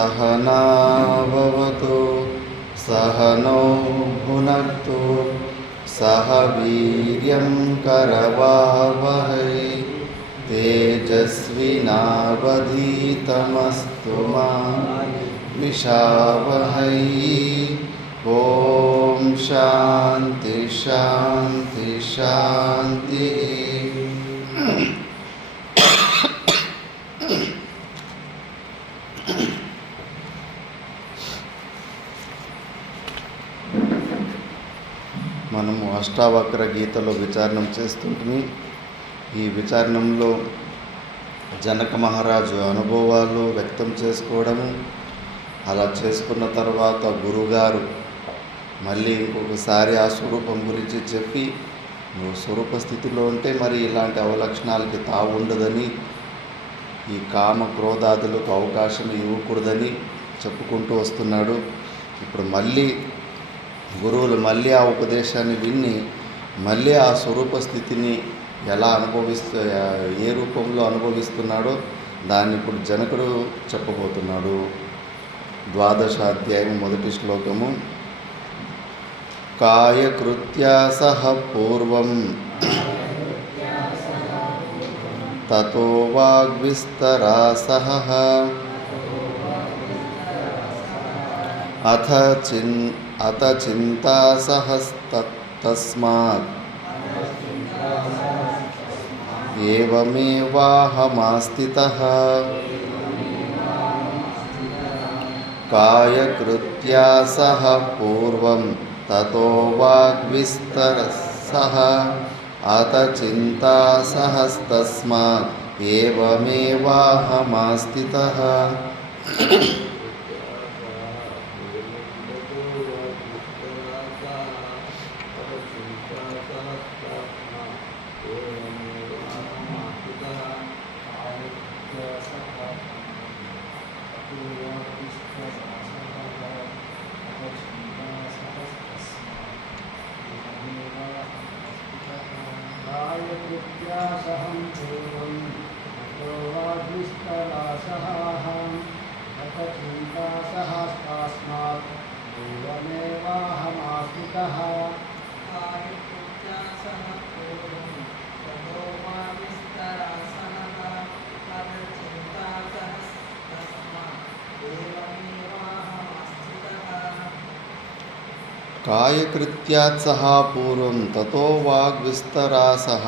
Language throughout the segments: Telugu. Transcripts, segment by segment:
सहना भवतु सहनौ भुनक्तु सह वीर्यं करवावहै तेजस्विनावधीतमस्तु मा विद्विषावहै। ओम शांति शांति शांति। మనము అష్టావక్ర గీతలో విచారణం చేస్తుంటుంది. ఈ విచారణంలో జనక మహారాజు అనుభవాలు వ్యక్తం చేసుకోవడము, అలా చేసుకున్న తర్వాత గురుగారు మళ్ళీ ఇంకొకసారి ఆ స్వరూపం గురించి చెప్పి, నువ్వు స్వరూప స్థితిలో ఉంటే మరి ఇలాంటి అవలక్షణాలకి తావు ఉండదని, ఈ కామ క్రోధాదులకు అవకాశం ఇవ్వకూడదని చెప్పుకుంటూ వస్తున్నాడు. ఇప్పుడు మళ్ళీ గురువులు మళ్ళీ ఆ ఉపదేశాన్ని విని మళ్ళీ ఆ స్వరూప స్థితిని ఎలా ఏ రూపంలో అనుభవిస్తున్నాడో దాన్ని ఇప్పుడు జనకుడు చెప్పబోతున్నాడు. 12వ అధ్యాయం 1వ శ్లోకము. కాయకృత్యా సహ పూర్వం తతో వాగ్విస్తరాసః అథ చింతా సహస్తస్మాత్ ఏవమేవాహమాస్థితః కాయకృత్యా సహ పూర్వం తతో వాగ్విస్తరసః అథ చింతా సహస్తస్మాత్ ఏవమేవాహమాస్థితః. కాయకృత్యాత్ సహా పూర్వం తతో వాగ్విస్తరాసః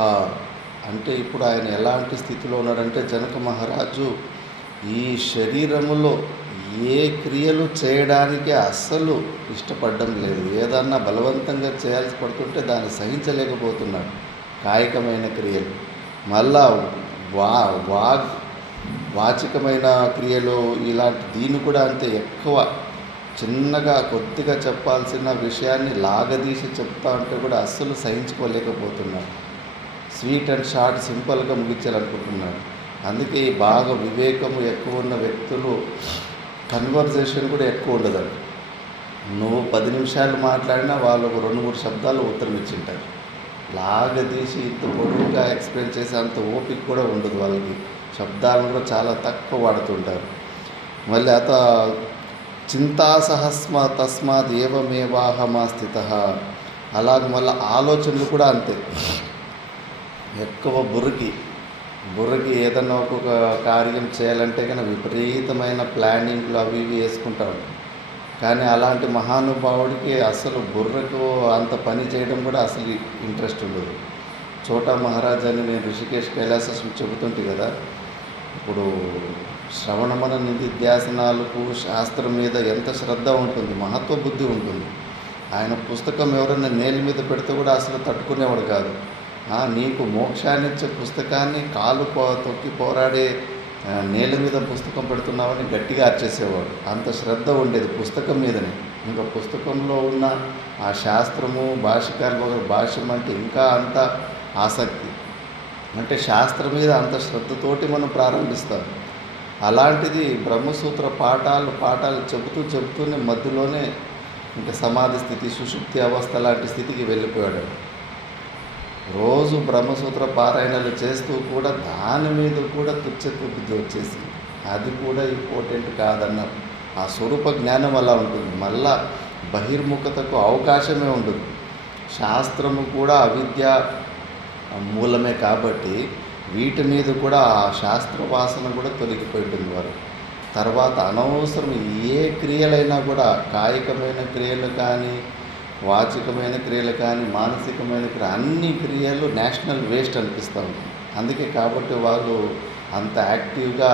అంటే ఇప్పుడు ఆయన ఎలాంటి స్థితిలో ఉన్నాడంటే, జనక మహారాజు ఈ శరీరములో ఏ క్రియలు చేయడానికి అస్సలు ఇష్టపడడం లేదు. ఏదన్నా బలవంతంగా చేయాల్సి పడుతుంటే దాన్ని సహించలేకపోతున్నాడు. కాయికమైన క్రియలు, మళ్ళా వాచికమైన క్రియలు, ఇలాంటి దీన్ని కూడా అంతే ఎక్కువ చిన్నగా కొద్దిగా చెప్పాల్సిన విషయాన్ని లాగదీసి చెప్తా ఉంటే కూడా అస్సలు సహించుకోలేకపోతున్నాడు. స్వీట్ అండ్ షార్ట్ సింపుల్గా ముగించాలనుకుంటున్నాడు. అందుకే బాగా వివేకము ఎక్కువ ఉన్న వ్యక్తులు కన్వర్జేషన్ కూడా ఎక్కువ ఉండదండి. నువ్వు 10 నిమిషాలు మాట్లాడినా వాళ్ళు ఒక 2-3 శబ్దాలు ఉత్తరం ఇచ్చింటారు. లాగదీసి ఇంత పొడవుగా ఎక్స్ప్లెయిన్ చేసే అంత ఓపిక కూడా ఉండదు వాళ్ళకి. శబ్దాలను కూడా చాలా తక్కువ వాడుతుంటారు. మళ్ళీ చింతా తస్మాత్ ఏవమేవాహమాస్థితః. అలాగే మళ్ళీ ఆలోచనలు కూడా అంతే. ఎక్కువ బుర్రకి ఏదన్నా ఒక్కొక్క కార్యం చేయాలంటే కనుక విపరీతమైన ప్లానింగ్లు అవి ఇవి వేసుకుంటాడు. కానీ అలాంటి మహానుభావుడికి అసలు బుర్రకు అంత పని చేయడం కూడా అసలు ఇంట్రెస్ట్ ఉండదు. చోటా మహారాజ్ అని నేను ఋషికేశ్ కైలాసం చెబుతుంటే కదా, ఇప్పుడు శ్రవణమన నిధిధ్యాసనాలకు శాస్త్రం మీద ఎంత శ్రద్ధ ఉంటుంది, మహత్వ బుద్ధి ఉంటుంది. ఆయన పుస్తకం ఎవరైనా నేల మీద పెడితే కూడా అసలు తట్టుకునేవాడు కాదు. నీకు మోక్షాన్ని ఇచ్చే పుస్తకాన్ని కాలు తొక్కి పోరాడే నేల మీద పుస్తకం పెడుతున్నామని గట్టిగా అర్చేసేవాడు. అంత శ్రద్ధ ఉండేది పుస్తకం మీదనే. ఇంకా పుస్తకంలో ఉన్న ఆ శాస్త్రము, భాష్యకారుల భాష్యం అంటే ఇంకా అంత ఆసక్తి. అంటే శాస్త్రం మీద అంత శ్రద్ధతోటి మనం ప్రారంభిస్తాం. అలాంటిది బ్రహ్మసూత్ర పాఠాలు చెబుతూనే మధ్యలోనే ఇంకా సమాధి స్థితి, సుషుప్తి అవస్థ లాంటి స్థితికి వెళ్ళిపోయాడు. రోజు బ్రహ్మసూత్ర పారాయణలు చేస్తూ కూడా దాని మీద కూడా తుచ్చకు బుద్ధి వచ్చేసింది. అది కూడా ఇంపార్టెంట్ కాదన్న ఆ స్వరూప జ్ఞానం అలా ఉంటుంది. మళ్ళా బహిర్ముఖతకు అవకాశమే ఉండదు. శాస్త్రము కూడా అవిద్య మూలమే కాబట్టి వీటి మీద కూడా ఆ శాస్త్ర వాసన కూడా తొలగిపోయి ఉంటుంది వారు. తర్వాత అనవసరం ఏ క్రియలైనా కూడా కాయికమైన క్రియలు కానీ, వాచికమైన క్రియలు కానీ, మానసికమైన అన్ని క్రియలు నేషనల్ వేస్ట్ అనిపిస్తూ ఉంటుంది. అందుకే కాబట్టి వాళ్ళు అంత యాక్టివ్గా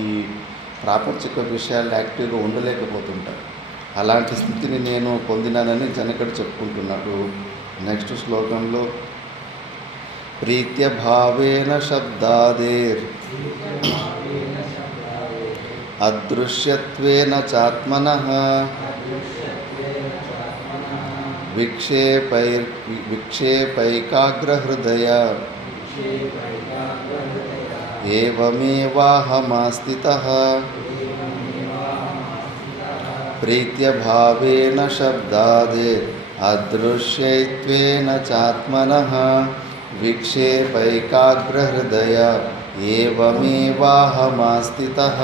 ఈ ప్రాపంచిక విషయాలు యాక్టివ్గా ఉండలేకపోతుంటారు. అలాంటి స్థితిని నేను పొందినానని జనకుడు చెప్పుకుంటున్నాడు. నెక్స్ట్ శ్లోకంలో ప్రీత్యభావేన శబ్దాదేర్ అదృశ్యత్వేన చాత్మనః విక్షేపైకాగ్రహృదయ ఏవమేవాహమాస్థితః ప్రీత్యభావేన శబ్దాదేర్ అదృశ్యత్వేన చాత్మనః విక్షేపైకాగ్రహృదయ ఏవమేవాహమాస్థితః.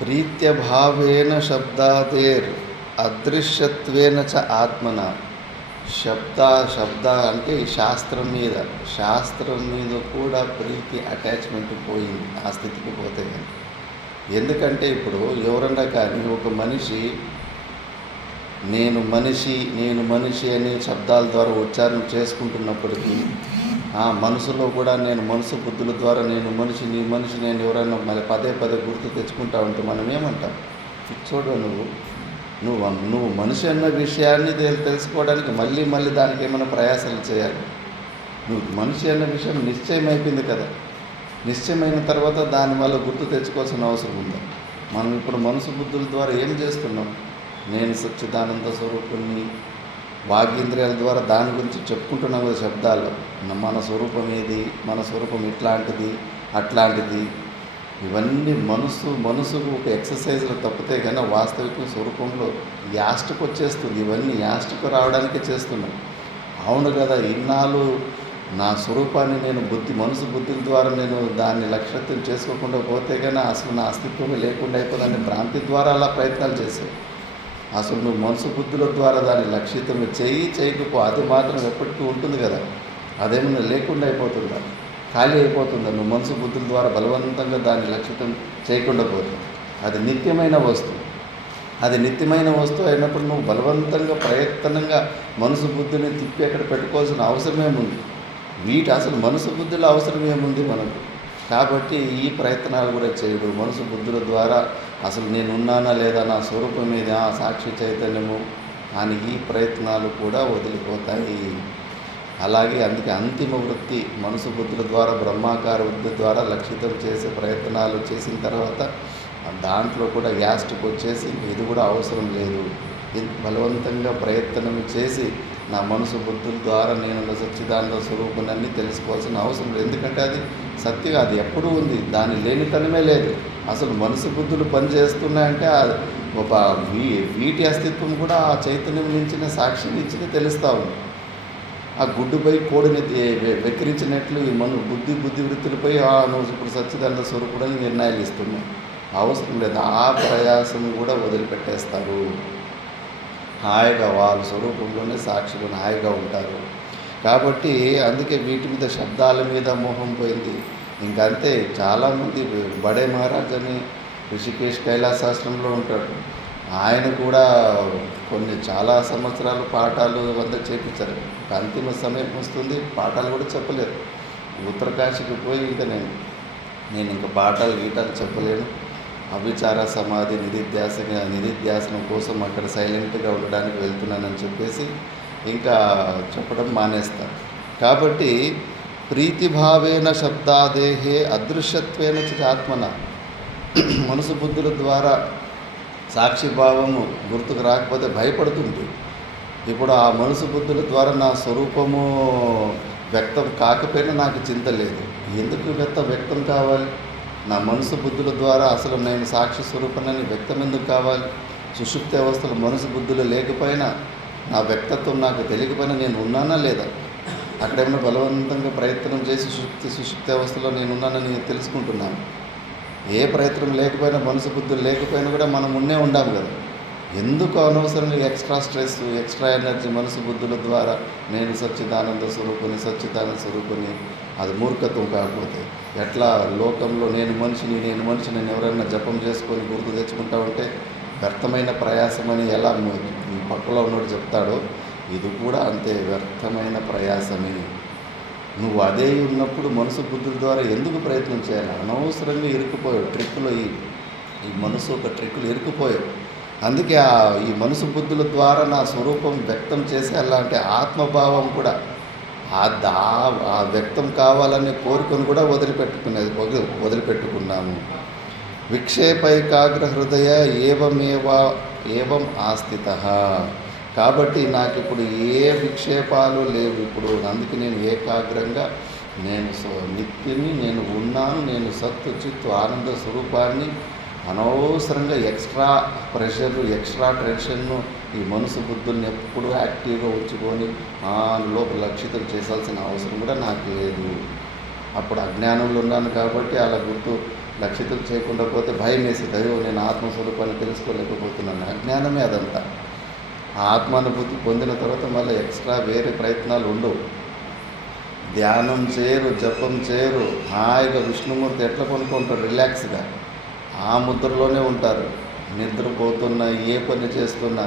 ప్రీత్యభావేన శబ్దాదేర్ అదృశ్యత్వేన చ ఆత్మన. శబ్ద అంటే ఈ శాస్త్రం మీద కూడా ప్రీతి అటాచ్మెంట్ పోయింది ఆ స్థితికి పోతే కానీ. ఎందుకంటే ఇప్పుడు ఎవరన్నా కానీ ఒక మనిషి నేను మనిషి అనే శబ్దాల ద్వారా ఉచ్చారణ చేసుకుంటున్నప్పటికీ ఆ మనసులో కూడా నేను మనసు బుద్ధుల ద్వారా నీ మనిషి నేను ఎవరైనా మళ్ళీ పదే గుర్తు తెచ్చుకుంటా ఉంటే మనం ఏమంటాం? చూడు నువ్వు మనిషి అన్న విషయాన్ని తెలుసుకోవడానికి మళ్ళీ దానికి ఏమైనా ప్రయాసాలు చేయాలి. నువ్వు మనిషి అన్న విషయం నిశ్చయం అయిపోయింది కదా. నిశ్చయమైన తర్వాత దానివల్ల గుర్తు తెచ్చుకోవాల్సిన అవసరం ఉందా? మనం ఇప్పుడు మనసు బుద్ధుల ద్వారా ఏం చేస్తున్నాం? నేను సచ్చిదానంద స్వరూపుణ్ణి వాగీంద్రియాల ద్వారా దాని గురించి చెప్పుకుంటున్నాం కదా శబ్దాలు. మన స్వరూపం ఏది, మన స్వరూపం ఇట్లాంటిది అట్లాంటిది, ఇవన్నీ మనసుకు ఒక ఎక్సర్సైజ్లో తప్పితే కానీ వాస్తవిక స్వరూపంలో యాస్ట్కి వచ్చేస్తుంది. ఇవన్నీ యాస్ట్కు రావడానికే చేస్తున్నాం. అవును కదా, ఇన్నాళ్ళు నా స్వరూపాన్ని నేను మనసు బుద్ధుల ద్వారా నేను దాన్ని లక్ష్యం చేసుకోకుండా పోతే కానీ అసలు నా అస్తిత్వమే లేకుండా అయిపోతుందని భ్రాంతి ద్వారా అలా ప్రయత్నాలు చేశావు. అసలు నువ్వు మనసు బుద్ధుల ద్వారా దాన్ని లక్షితం చేయకపో, అది మాత్రం ఎప్పటికీ ఉంటుంది కదా. అదేమన్నా లేకుండా అయిపోతుందా, ఖాళీ అయిపోతుందా? నువ్వు మనసు బుద్ధుల ద్వారా బలవంతంగా దాన్ని లక్షితం చేయకుండా పోతుంది. అది నిత్యమైన వస్తువు అయినప్పుడు నువ్వు బలవంతంగా ప్రయత్నంగా మనసు బుద్ధిని తిప్పి అక్కడ పెట్టుకోవాల్సిన అవసరమేముంది? అసలు మనసు బుద్ధుల అవసరం ఏముంది మనకు? కాబట్టి ఈ ప్రయత్నాలు కూడా చేయడు. మనసు బుద్ధుల ద్వారా అసలు నేనున్నానా లేదా, నా స్వరూపం మీద సాక్షి చైతన్యము అని ఈ ప్రయత్నాలు కూడా వదిలిపోతాయి. అలాగే అందుకే అంతిమ వృత్తి మనసు బుద్ధుల ద్వారా బ్రహ్మాకార వృత్తి ద్వారా లక్షితం చేసే ప్రయత్నాలు చేసిన తర్వాత దాంట్లో కూడా యాస్ట్కి వచ్చేసి ఇది కూడా అవసరం లేదు. బలవంతంగా ప్రయత్నం చేసి నా మనసు బుద్ధుల ద్వారా నేను సచ్చిదానంద స్వరూపాన్ని తెలుసుకోవాల్సిన అవసరం లేదు. ఎందుకంటే అది సత్యం, అది ఎప్పుడూ ఉంది, దాని లేనితనమే లేదు. అసలు మనసు బుద్ధులు పనిచేస్తున్నాయంటే ఒక వీటి అస్తిత్వం కూడా ఆ చైతన్యం నుంచిన సాక్షి నుంచి తెలుస్తూ ఉంది. ఆ గుడ్డుపై కోడిని వెక్కిరించినట్లు ఈ బుద్ధి వృత్తులపై నువ్వు ఇప్పుడు సచ్చిదానంద స్వరూపుడని నిర్ణయాలు ఇస్తున్నావు. అవసరం లేదు. ఆ ప్రయాసం కూడా వదిలిపెట్టేస్తారు. హాయిగా వాళ్ళ స్వరూపంలోనే సాక్షులు హాయిగా ఉంటారు. కాబట్టి అందుకే వీటి మీద శబ్దాల మీద మోహం పోయింది. ఇంకంతే. చాలామంది బడే మహారాజ్ అని ఋషికేశ్ కైలాసాశ్రమంలో ఉంటాడు. ఆయన కూడా చాలా సంవత్సరాలు పాఠాలు చేపించారు. అంతిమ సమయం వస్తుంది, పాఠాలు కూడా చెప్పలేరు. ఉత్తరకాశీకి పోయి ఇంకా నేను ఇంకా పాఠాలు గీటాలు చెప్పలేను. అవిచార సమాధి నిధిధ్యాసనం కోసం అక్కడ సైలెంట్గా ఉండడానికి వెళ్తున్నానని చెప్పేసి ఇంకా చెప్పడం మానేస్తాను. కాబట్టి ప్రీతిభావేన శబ్దాదేహే అదృశ్యత్వేన చ ఆత్మన, మనసు బుద్ధుల ద్వారా సాక్షిభావము గుర్తుకు రాకపోతే భయపడుతుంది. ఇప్పుడు ఆ మనసు బుద్ధుల ద్వారా నా స్వరూపము వ్యక్తం కాకపోయినా నాకు చింత లేదు. ఎందుకు వ్యక్తం కావాలి? నా మనసు బుద్ధుల ద్వారా అసలు నేను సాక్షి స్వరూపాన్ని వ్యక్తం ఎందుకు కావాలి? సుషుప్తి అవస్థలో మనసు బుద్ధులు లేకపోయినా, నా వ్యక్తత్వం నాకు తెలియకపోయినా నేను ఉన్నానా లేదా? అక్కడేమైనా బలవంతంగా ప్రయత్నం చేసి సుషుప్తి అవస్థలో నేను ఉన్నానని తెలుసుకుంటున్నాను. ఏ ప్రయత్నం లేకపోయినా, మనసు బుద్ధులు లేకపోయినా కూడా మనం ఉండాము కదా. ఎందుకు అనవసరంగా ఎక్స్ట్రా స్ట్రెస్, ఎక్స్ట్రా ఎనర్జీ మనసు బుద్ధుల ద్వారా నేను సచ్చిదానంద స్వరూపుని అది మూర్ఖత్వం కాకపోతే ఎట్లా? లోకంలో నేను మనిషిని ఎవరైనా జపం చేసుకొని గుర్తు తెచ్చుకుంటా ఉంటే వ్యర్థమైన ప్రయాసమని ఎలా పక్కలో ఉన్నోడు చెప్తాడో, ఇది కూడా అంతే వ్యర్థమైన ప్రయాసమే. నువ్వు అదే ఉన్నప్పుడు మనసు బుద్ధుల ద్వారా ఎందుకు ప్రయత్నం చేయాలి? అనవసరంగా ఇరుక్కుపోయావు ట్రిక్కులో. ఈ మనసు ఒక ట్రిక్కులు ఇరుక్కుపోయావు. అందుకే ఈ మనసు బుద్ధుల ద్వారా నా స్వరూపం వ్యక్తం చేసే అలాంటి ఆత్మభావం కూడా ఆ వ్యక్తం కావాలనే కోరికను కూడా వదిలిపెట్టుకున్నాము. విక్షేపైకాగ్ర హృదయ ఏవం ఆస్థిత. కాబట్టి నాకు ఇప్పుడు ఏ విక్షేపాలు లేవు. ఇప్పుడు అందుకే నేను ఏకాగ్రంగా నేను నిత్యని, నేను ఉన్నాను, నేను సత్తు చిత్తు ఆనంద స్వరూపాన్ని. అనవసరంగా ఎక్స్ట్రా ప్రెషర్, ఎక్స్ట్రా టెన్షన్ను ఈ మనసు బుద్ధుల్ని ఎప్పుడు యాక్టివ్గా ఉంచుకొని లోపల లక్షితం చేసాల్సిన అవసరం కూడా నాకు లేదు. అప్పుడు అజ్ఞానంలో ఉన్నాను కాబట్టి అలా లక్షితం చేయకుండా పోతే భయం వేసేది. అయ్యో, నేను ఆత్మస్వరూపాన్ని తెలుసుకోలేకపోతున్నాను. అజ్ఞానమే అదంతా. ఆత్మానుభూతి పొందిన తర్వాత మళ్ళీ ఎక్స్ట్రా వేరే ప్రయత్నాలు ఉండవు. ధ్యానం చేయరు, జపం చేయరు, హాయిగా విష్ణుమూర్తి ఎట్లా కొనుక్కుంటారు రిలాక్స్గా ఆ ముద్రలోనే ఉంటారు. నిద్రపోతున్నా, ఏ పని చేస్తున్నా.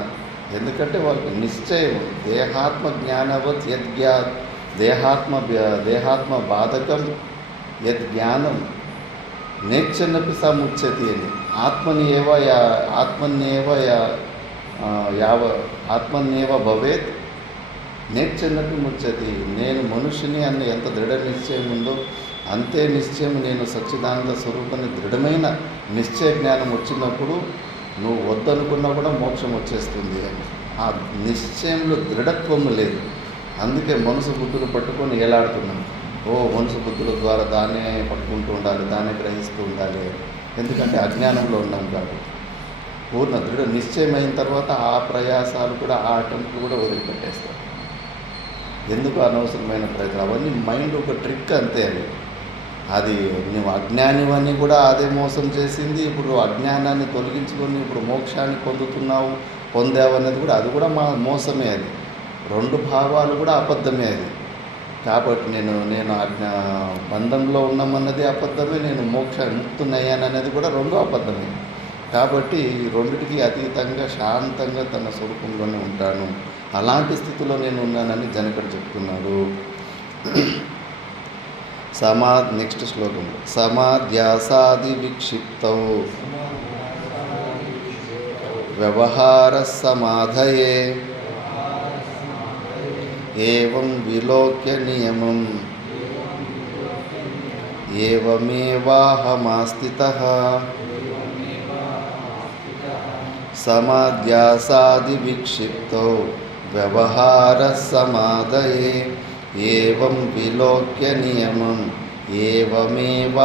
ఎందుకంటే వాళ్ళకి నిశ్చయం దేహాత్మ జ్ఞానవత్ దేహాత్మ బాధకం యజ్ఞానం నేచ్చన్నపి సముచ్యతి అని. ఆత్మన్యేవ భవేత్ నేచ్చన్నపి ముచ్యతి. నేను మనుషుని అన్న ఎంత దృఢ నిశ్చయం ఉందో అంతే నిశ్చయం నేను సచ్చిదానంద స్వరూపాన్ని దృఢమైన నిశ్చయ జ్ఞానం వచ్చినప్పుడు నువ్వు వద్దనుకున్నా కూడా మోక్షం వచ్చేస్తుంది అని. ఆ నిశ్చయంలో దృఢత్వం లేదు. అందుకే మనసు బుద్ధులు పట్టుకొని ఏలాడుతున్నాం. మనసు బుద్ధుల ద్వారా దాన్నే పట్టుకుంటూ ఉండాలి, దాన్నే గ్రహిస్తూ ఉండాలి. ఎందుకంటే అజ్ఞానంలో ఉన్నాం కాబట్టి. పూర్ణ దృఢ నిశ్చయం అయిన తర్వాత ఆ ప్రయాసాలు కూడా, ఆ అటెంప్ట్లు కూడా వదిలిపెట్టేస్తాం. ఎందుకు అనవసరమైన ప్రయత్నం? అవన్నీ మైండ్ ఒక ట్రిక్ అంతే. అది నువ్వు అజ్ఞానివన్నీ కూడా అదే మోసం చేసింది. ఇప్పుడు అజ్ఞానాన్ని తొలగించుకొని ఇప్పుడు మోక్షాన్ని పొందావు అనేది కూడా అది కూడా మోసమే. అది రెండు భావాలు కూడా అబద్ధమే. అది కాబట్టి నేను బంధంలో ఉన్నామన్నది అబద్ధమే, నేను ముక్తునయ్యాననేది కూడా రెండు అబద్ధమే. కాబట్టి రెండిటికి అతీతంగా శాంతంగా తన స్వరూపంలోనే ఉంటాను. అలాంటి స్థితిలో నేను ఉన్నానని జనకుడు చెప్తున్నాడు. నెక్స్ట్ శ్లోకం. సమాధ్యాసాది విక్షిప్తౌ వ్యవహార సమాధయే ఏవం విలోక్య నియమం ఏవమేవాహమాస్థితః. సమాధ్యాసాది విక్షిప్తౌ వ్యవహార సమాధయే ఏవం విలోక్య నియమం ఏవమేవాహమాస్థితః.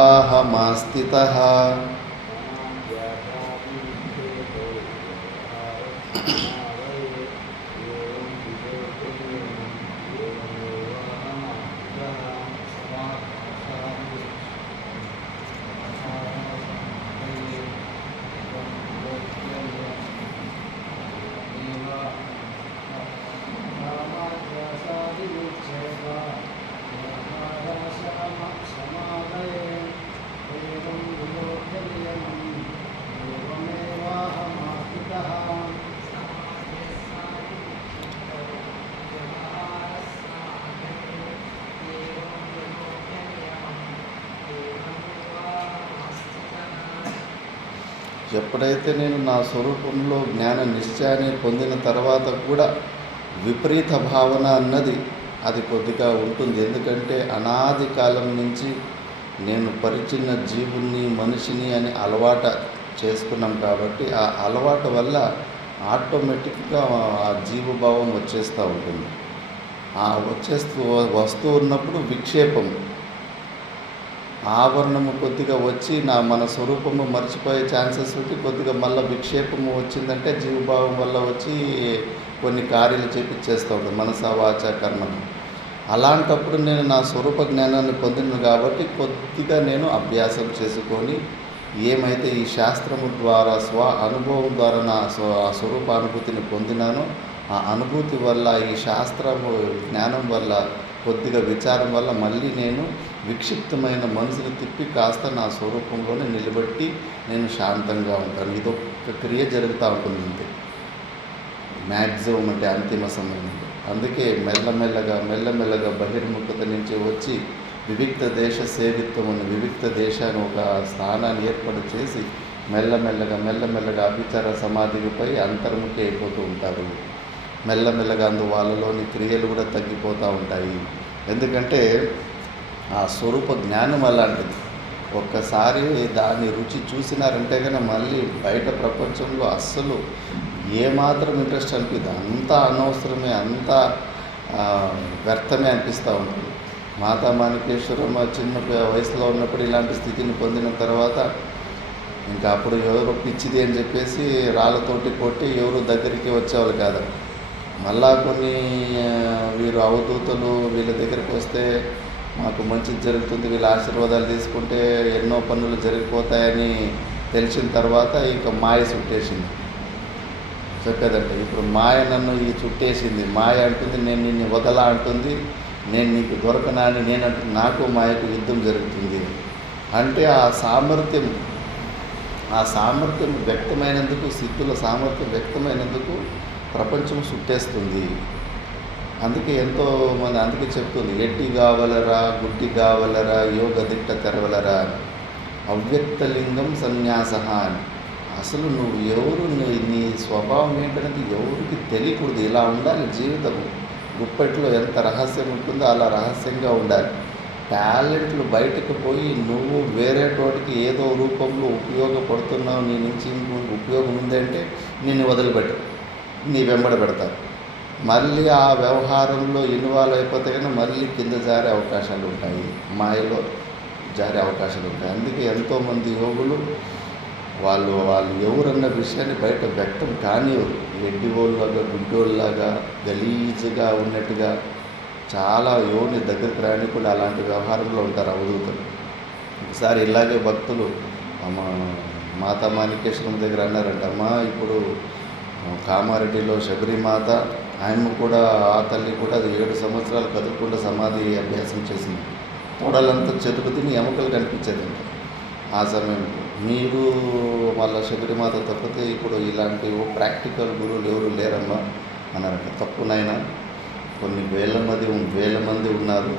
ఎప్పుడైతే నేను నా స్వరూపంలో జ్ఞాన నిశ్చయాన్ని పొందిన తర్వాత కూడా విపరీత భావన అన్నది అది కొద్దిగా ఉంటుంది. ఎందుకంటే అనాది కాలం నుంచి నేను పరిచిన్న జీవుణ్ణి, మనిషిని అని అలవాట చేసుకున్నాం కాబట్టి ఆ అలవాటు వల్ల ఆటోమేటిక్గా ఆ జీవభావం వచ్చేస్తూ ఉంటుంది. ఆ వస్తూ ఉన్నప్పుడు విక్షేపం ఆవరణము కొద్దిగా వచ్చి మన స్వరూపము మర్చిపోయే ఛాన్సెస్ ఉంటే కొద్దిగా మళ్ళీ విక్షేపము వచ్చిందంటే జీవభావం వల్ల వచ్చి కొన్ని కార్యాలు చేపిచ్చేస్తూ ఉంటాను మనస వాచ కర్మను. అలాంటప్పుడు నేను నా స్వరూప జ్ఞానాన్ని పొందిన కాబట్టి కొద్దిగా నేను అభ్యాసం చేసుకొని ఏమైతే ఈ శాస్త్రము ద్వారా అనుభవం ద్వారా ఆ స్వరూపానుభూతిని పొందినానో ఆ అనుభూతి వల్ల ఈ శాస్త్రము జ్ఞానం వల్ల కొద్దిగా విచారం వల్ల మళ్ళీ నేను విక్షిప్తమైన మనసుని తిప్పి కాస్త నా స్వరూపంలోనే నిలబెట్టి నేను శాంతంగా ఉంటాను. ఇదొక క్రియ జరుగుతూ ఉంటుంది అంతే, మ్యాక్సిమం అంటే అంతిమ సమయంలో. అందుకే మెల్లమెల్లగా బహిర్ముఖత నుంచి వచ్చి వివిక్త దేశ సేవిత్వం అని వివిక్త దేశాన్ని ఒక స్థానాన్ని ఏర్పాటు చేసి మెల్లమెల్లగా అభిచార సమాధిపై అంతర్ముఖి అయిపోతూ ఉంటారు. మెల్లమెల్లగా వాళ్ళలోని క్రియలు కూడా తగ్గిపోతూ ఉంటాయి. ఎందుకంటే ఆ స్వరూప జ్ఞానం అలాంటిది. ఒక్కసారి దాని రుచి చూసినారంటే కనుక మళ్ళీ బయట ప్రపంచంలో అస్సలు ఏమాత్రం ఇంట్రెస్ట్ అనిపిస్తుంది. అంతా అనవసరమే, అంతా వ్యర్థమే అనిపిస్తూ ఉంటుంది. మాతా మాణికేశ్వరం చిన్న వయసులో ఉన్నప్పుడు ఇలాంటి స్థితిని పొందిన తర్వాత ఇంకా అప్పుడు ఎవరో పిచ్చిది అని చెప్పేసి రాళ్ళతోటి కొట్టి ఎవరు దగ్గరికి వచ్చేవాళ్ళు కాదు. మళ్ళా కొన్ని వీరు అవధూతలు వీళ్ళ దగ్గరికి వస్తే మాకు మంచిది జరుగుతుంది, వీళ్ళ ఆశీర్వాదాలు తీసుకుంటే ఎన్నో పనులు జరిగిపోతాయని తెలిసిన తర్వాత ఇంకా మాయ చుట్టేసింది. చెప్పేదంటే ఇప్పుడు మాయ నన్ను చుట్టేసింది. మాయ అంటుంది నేను నిన్ను వదలా అంటుంది, నేను నీకు దొరకనా అని నేను అంటుంది. నాకు మాయకు యుద్ధం జరుగుతుంది. అంటే ఆ సామర్థ్యం వ్యక్తమైనందుకు, సిద్ధుల సామర్థ్యం వ్యక్తమైనందుకు ప్రపంచం చుట్టేస్తుంది. అందుకే అందుకే చెప్తుంది, ఎడ్డి కావలరా గుడ్డి కావలరా యోగ దిట్ట తెరవలరా అని. అవ్యక్తలింగం సన్యాస అని. అసలు నువ్వు ఎవరు, నీ స్వభావం ఏంటనేది ఎవరికి తెలియకూడదు. ఇలా ఉండాలి జీవితము. గుప్పెట్లో ఎంత రహస్యం ఉంటుందో అలా రహస్యంగా ఉండాలి. టాలెంట్లు బయటకు పోయి నువ్వు వేరే తోటికి ఏదో రూపంలో ఉపయోగపడుతున్నావు, నీ నుంచి ఉపయోగం ఉందంటే నిన్ను వదిలిపెట్టు, నీ వెంబడ పెడతారు. మళ్ళీ ఆ వ్యవహారంలో ఇన్వాల్వ్ అయిపోతే కన్నా మళ్ళీ కింద జారే అవకాశాలు ఉంటాయి, మాయలో జారే అవకాశాలు ఉంటాయి. అందుకే ఎంతోమంది యోగులు వాళ్ళు ఎవరన్న విషయాన్ని బయట వ్యక్తం కానివ్వరు. ఎడ్డివోళ్ళలాగా గుడ్డోళ్ళలాగా గలీజుగా ఉన్నట్టుగా చాలా యోని దగ్గరికి రాని కూడా అలాంటి వ్యవహారంలో ఉంటారు అవధూతలు. ఒకసారి ఇలాగే భక్తులు మాతా మాణికేశ్వరం దగ్గర అన్నారంట, అమ్మా ఇప్పుడు కామారెడ్డిలో శబరిమాత ఆయన కూడా ఆ తల్లి కూడా 7 సంవత్సరాలు కదులకుండా సమాధి అభ్యాసం చేసింది. తొడలంతా చెతుకు తిని ఎముకలు కనిపించేదంట. ఆ సమయంలో మీరు మళ్ళీ శబరిమాత తప్పితే ఇప్పుడు ఇలాంటి ప్రాక్టికల్ గురువులు ఎవరు లేరమ్మా అన్నారంట. తప్పునైనా కొన్ని వేల మంది ఉన్నారు,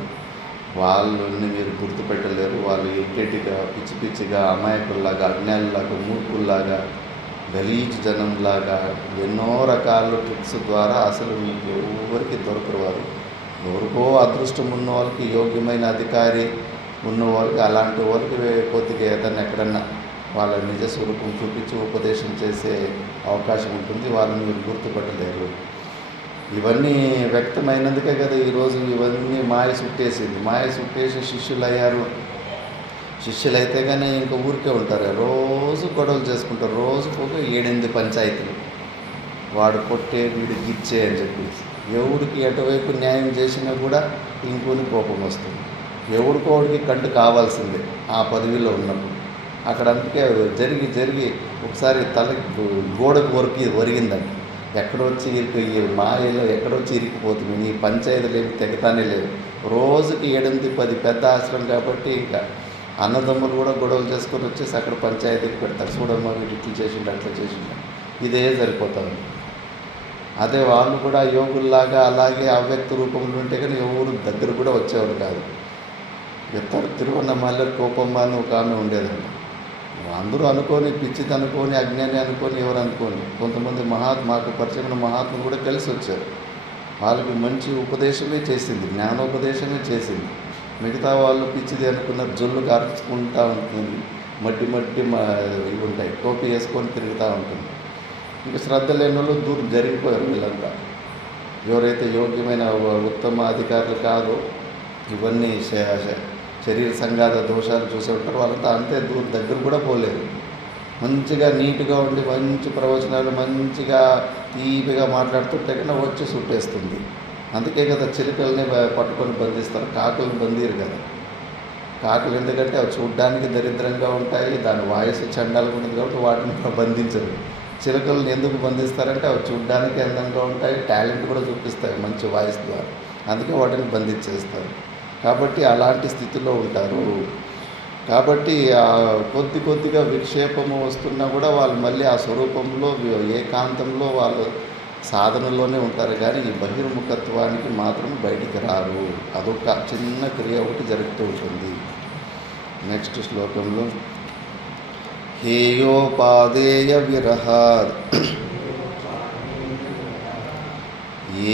వాళ్ళని మీరు గుర్తుపెట్టలేరు. వాళ్ళు ఎట్టేటిగా పిచ్చిగా అమాయకుల్లాగా అజ్ఞానులాగా మూర్ఖుల్లాగా గలీజ్ జనంలాగా ఎన్నో రకాల ట్రిక్స్ ద్వారా అసలు మీకు ఎవరికి దొరకరు. వారు ఎవరికో అదృష్టం ఉన్న వాళ్ళకి, యోగ్యమైన అధికారి ఉన్న వాళ్ళకి, అలాంటి వాళ్ళకి కొద్దిగా ఏదన్నా ఎక్కడన్నా వాళ్ళ నిజ స్వరూపం చూపించి ఉపదేశం చేసే అవకాశం ఉంటుంది. వాళ్ళని మీరు గుర్తుపట్టలేరు. ఇవన్నీ వ్యక్తమైనందుకే కదా ఈరోజు ఇవన్నీ మాయ చుట్టేసింది. మాయ చుట్టేసి శిష్యులైతే కానీ ఇంకా ఊరికే ఉంటారు. రోజు గొడవలు చేసుకుంటారు. రోజుకు 7-8 పంచాయతీలు. వాడు కొట్టే, వీడు గిచ్చే అని చెప్పి ఎవడికి ఎటువైపు న్యాయం చేసినా కూడా ఇంకోని కోపం వస్తుంది. ఎవడికోడికి కంటు కావాల్సిందే ఆ పదవిలో ఉన్నప్పుడు. అక్కడ అందుకే జరిగి ఒకసారి తలకి గోడకు ఒరిగిందంట. ఎక్కడొచ్చి ఈ మాయలో ఎక్కడొచ్చి ఇరికిపోతుంది. నీ పంచాయతీలు ఏమి తెగతానే లేవు. రోజుకి 8-10 పెద్ద ఆశ్రమం కాబట్టి ఇంకా అన్నదమ్ములు కూడా గొడవలు చేసుకొని వచ్చేసి అక్కడ పంచాయతీకి పెడతారు. చూడమ్మా వీడు ఇట్లా చేసిండు అట్లా చేసిండు, ఇదే సరిపోతుంది. అదే వాళ్ళు కూడా యోగుల్లాగా అలాగే అవ్యక్త రూపంలో ఉంటే కానీ ఎవరు దగ్గర కూడా వచ్చేవారు కాదు. తిరువన్నమల్లె కోపమ్మ అని ఒక ఆమె ఉండేదండి. అందరూ అనుకోని పిచ్చిది అనుకోని, అజ్ఞాని అనుకోని, ఎవరు అనుకోని, కొంతమంది మాకు పరిచయమైన మహాత్ములు కూడా కలిసి వచ్చారు. వాళ్ళకి మంచి ఉపదేశమే చేసింది, జ్ఞానోపదేశమే చేసింది. మిగతా వాళ్ళు పిచ్చిది అనుకున్నారు, జొల్లు కార్చుకుంటూ ఉంటుంది, మట్టి ఇవి ఉంటాయి, టోపీ వేసుకొని తిరుగుతూ ఉంటుంది. ఇంకా శ్రద్ధ లేని వాళ్ళు దూరం జరిగిపోయారు వీళ్ళంతా. ఎవరైతే యోగ్యమైన ఉత్తమ అధికారులు కాదో, ఇవన్నీ శరీర సంఘాత దోషాలు చూసే ఉంటారు, వాళ్ళంతా అంతే దగ్గర కూడా పోలేదు. మంచిగా నీట్గా ఉండి మంచి ప్రవచనాలు మంచిగా తీపిగా మాట్లాడుతుంటే కన్నా వచ్చి చుట్టేస్తుంది. అందుకే కదా చిలుకల్ని పట్టుకొని బంధిస్తారు, కాకులను బందీరు కదా. కాకులు ఎందుకంటే అవి చూడ్డానికి దరిద్రంగా ఉంటాయి, దాని వాయిస్ చండాలుగా ఉంటుంది కాబట్టి వాటిని బంధించరు. చిలుకలను ఎందుకు బంధిస్తారంటే అవి చూడ్డానికి అందంగా ఉంటాయి, టాలెంట్ కూడా చూపిస్తాయి మంచి వాయిస్ ద్వారా, అందుకే వాటిని బంధించేస్తారు. కాబట్టి అలాంటి స్థితిలో ఉంటారు. కాబట్టి కొద్దిగా విక్షేపము వస్తున్నా కూడా వాళ్ళు మళ్ళీ ఆ స్వరూపంలో ఏకాంతంలో వాళ్ళు సాధనలోనే ఉంటారు, కానీ ఈ బహిర్ముఖత్వానికి మాత్రం బయటికి రారు. అదొక చిన్న క్రియ ఒకటి జరుగుతూ ఉంటుంది. నెక్స్ట్ శ్లోకంలో హేయోపాదేయ విరహాద్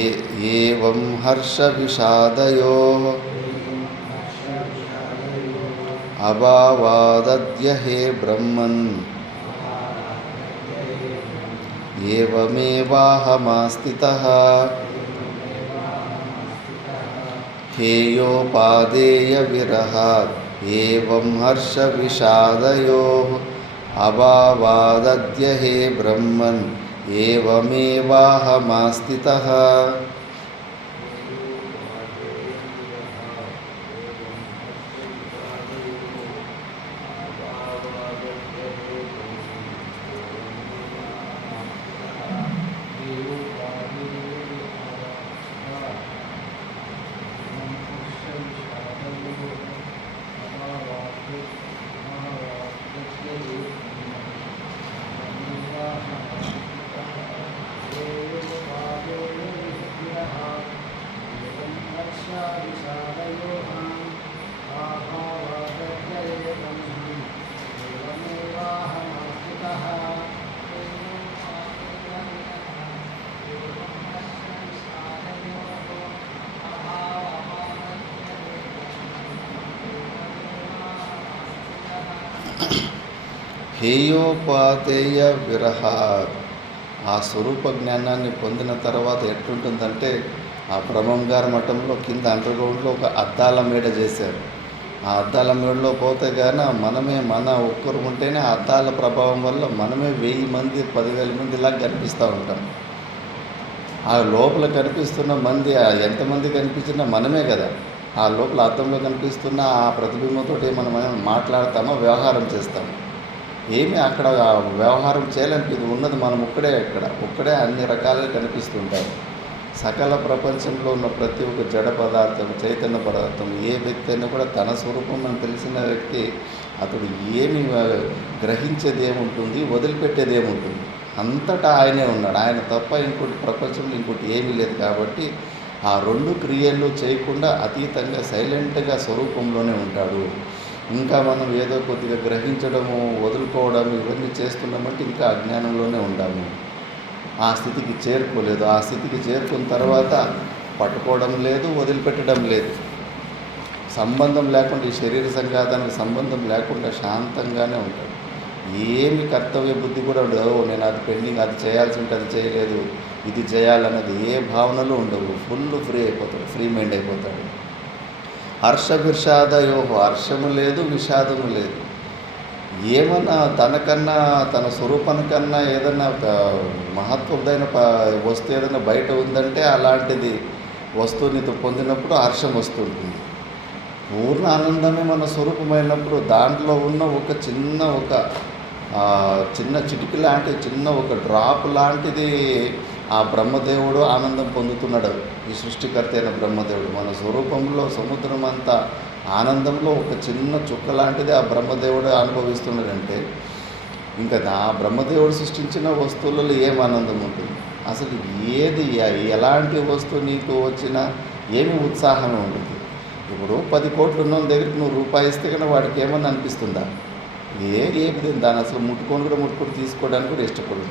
ఏవం హర్ష విషాదయో అభావాదద్య హే బ్రహ్మన్ ఏవమేవాహమాస్థితః హేయోపాదేయ విరహాద్ ఏవం హర్ష విషాదయోః అభావాదద్య హే బ్రహ్మన్ ఏవమేవాహమాస్థితః. హేయోపాదేయ విరహాత్, ఆ స్వరూప జ్ఞానాన్ని పొందిన తర్వాత ఎట్లుంటుందంటే, ఆ బ్రహ్మంగారి మఠంలో కింద అండర్గ్రౌండ్లో ఒక అద్దాల మేడ చేశారు. ఆ అద్దాల మేడలో పోతే కానీ మన ఒక్కరు ఉంటేనే ఆ అద్దాల ప్రభావం వల్ల మనమే 1000 మంది 10,000 మంది ఇలా కనిపిస్తూ ఉంటాం. ఆ లోపల కనిపిస్తున్న మంది ఎంతమంది కనిపించినా మనమే కదా. ఆ లోపల అద్దంలో కనిపిస్తున్న ఆ ప్రతిబింబంతో మనం మాట్లాడతామో వ్యవహారం చేస్తాము. ఏమీ అక్కడ వ్యవహారం చేయలేనిది, ఉన్నది మనం ఒక్కడే అన్ని రకాలుగా కనిపిస్తుంటారు. సకల ప్రపంచంలో ఉన్న ప్రతి ఒక్క జడ పదార్థం, చైతన్య పదార్థం, ఏ వ్యక్తి అయినా కూడా తన స్వరూపం అని తెలిసిన వ్యక్తి అతడు ఏమి గ్రహించేది ఏముంటుంది, వదిలిపెట్టేది ఏముంటుంది, అంతటా ఆయనే ఉన్నాడు. ఆయన తప్ప ఇంకోటి ప్రపంచంలో ఇంకోటి ఏమీ లేదు. కాబట్టి ఆ 2 క్రియలు చేయకుండా అతీతంగా సైలెంట్గా స్వరూపంలోనే ఉంటాడు. ఇంకా మనం ఏదో కొద్దిగా గ్రహించడము, వదులుకోవడం ఇవన్నీ చేస్తున్నామంటే ఇంకా అజ్ఞానంలోనే ఉండాము. ఆ స్థితికి చేరుకోలేదు. ఆ స్థితికి చేరుకున్న తర్వాత పట్టుకోవడం లేదు, వదిలిపెట్టడం లేదు. సంబంధం లేకుండా, ఈ శరీర సంఘాతానికి సంబంధం లేకుండా శాంతంగానే ఉంటాడు. ఏమి కర్తవ్య బుద్ధి కూడా ఉండదు. నేను అది పెండింగ్, అది చేయాల్సి ఉంటే అది చేయలేదు, ఇది చేయాలన్నది ఏ భావనలు ఉండవు. ఫుల్ ఫ్రీ అయిపోతాడు, ఫ్రీ మైండ్ అయిపోతాడు. హర్ష విషాదయోహో, హర్షము లేదు, విషాదము లేదు. ఏమన్నా తనకన్నా, తన స్వరూపానికన్నా ఏదన్నా మహత్వమైన వస్తువు ఏదైనా బయట ఉందంటే అలాంటిది వస్తువుని పొందినప్పుడు హర్షం వస్తుంటుంది. పూర్ణ ఆనందమే మన స్వరూపమైనప్పుడు దాంట్లో ఉన్న ఒక చిన్న చిటికి లాంటి ఒక డ్రాప్ లాంటిది ఆ బ్రహ్మదేవుడు ఆనందం పొందుతున్నాడు. ఈ సృష్టికర్త అయిన బ్రహ్మదేవుడు మన స్వరూపంలో సముద్రం అంతా ఆనందంలో ఒక చిన్న చుక్క లాంటిది ఆ బ్రహ్మదేవుడు అనుభవిస్తున్నాడంటే ఇంకా ఆ బ్రహ్మదేవుడు సృష్టించిన వస్తువులలో ఏం ఆనందం ఉంటుంది? అసలు ఎలాంటి వస్తువు నీకు వచ్చినా ఏమి ఉత్సాహమే ఉంటుంది. ఇప్పుడు 10 కోట్లు ఉన్న దగ్గరికి నువ్వు రూపాయి ఇస్తే కన్నా వాడికి ఏమన్నా అనిపిస్తుందా? ఏమి దాన్ని అసలు ముట్టుకొని తీసుకోవడానికి కూడా ఇష్టపడదు.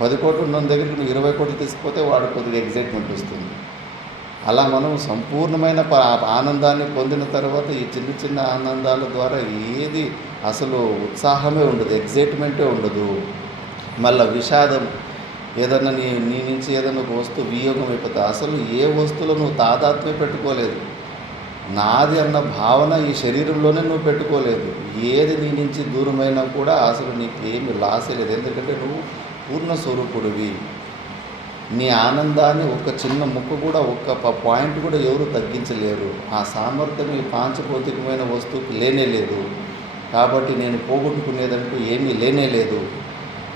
10 కోట్లు ఉన్న దగ్గరికి నువ్వు 20 కోట్లు తీసుకుపోతే వాడు కొద్దిగా ఎగ్జైట్మెంట్ వస్తుంది. అలా మనం సంపూర్ణమైన ఆనందాన్ని పొందిన తర్వాత ఈ చిన్న చిన్న ఆనందాల ద్వారా ఏది అసలు ఉత్సాహమే ఉండదు, ఎగ్జైట్మెంటే ఉండదు. మళ్ళీ విషాదం, ఏదన్నా నీ నుంచి ఏదైనా ఒక వస్తువు వియోగం అయిపోతుంది. అసలు ఏ వస్తువులో నువ్వు తాదాత్మ్యం పెట్టుకోలేదు, నాది అన్న భావన ఈ శరీరంలోనే నువ్వు పెట్టుకోలేదు. ఏది నీ నుంచి దూరమైనా కూడా అసలు నీకు ఏమి లాసే లేదు. ఎందుకంటే నువ్వు పూర్ణ స్వరూపుడివి. నీ ఆనందాన్ని ఒక చిన్న ముక్క కూడా, ఒక్క పాయింట్ కూడా ఎవరు తగ్గించలేరు. ఆ సామర్థ్యం ఈ పాంచభౌతికమైన వస్తువుకి లేనే లేదు. కాబట్టి నేను పోగొట్టుకునేదంటూ ఏమీ లేనే లేదు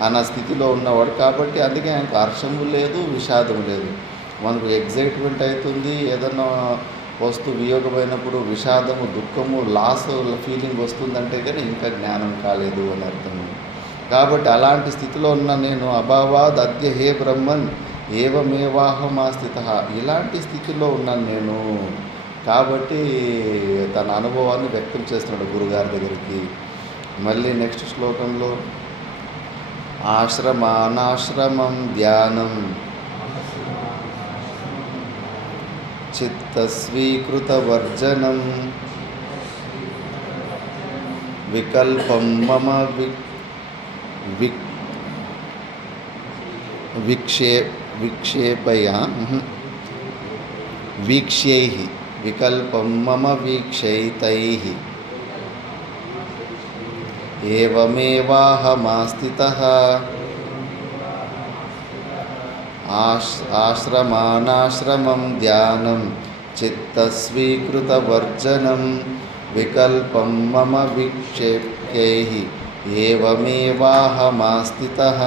అన్న స్థితిలో ఉన్నవాడు. కాబట్టి అందుకే ఆయనకు హర్షము లేదు, విషాదం లేదు. మనకు ఎగ్జైట్మెంట్ అవుతుంది, ఏదన్నా వస్తువు వియోగమైనప్పుడు విషాదము, దుఃఖము, లాస్ ఫీలింగ్ వస్తుందంటే కానీ ఇంకా జ్ఞానం కాలేదు అని అర్థం. కాబట్టి అలాంటి స్థితిలో ఉన్న నేను అభావాద్ అద్య హే బ్రహ్మన్ ఏవమేవాహమా స్థిత, ఇలాంటి స్థితిలో ఉన్నాను నేను. కాబట్టి తన అనుభవాన్ని వ్యక్తం చేస్తున్నాడు గురుగారి దగ్గరికి. మళ్ళీ నెక్స్ట్ శ్లోకంలో ఆశ్రమానాశ్రమం ధ్యానం చిత్తస్వీకృతవర్జనం వికల్పం మమ వీక్ష్యైః వికల్పం మమ వీక్షైతైః ఏవమేవాహమాస్థితః ఆశ్రమానాశ్రమం ధ్యానం చిత్తస్వీకృతవర్జనం వికల్పం మమ విక్షేప్యైః ఏవమేవాహమాస్థితః.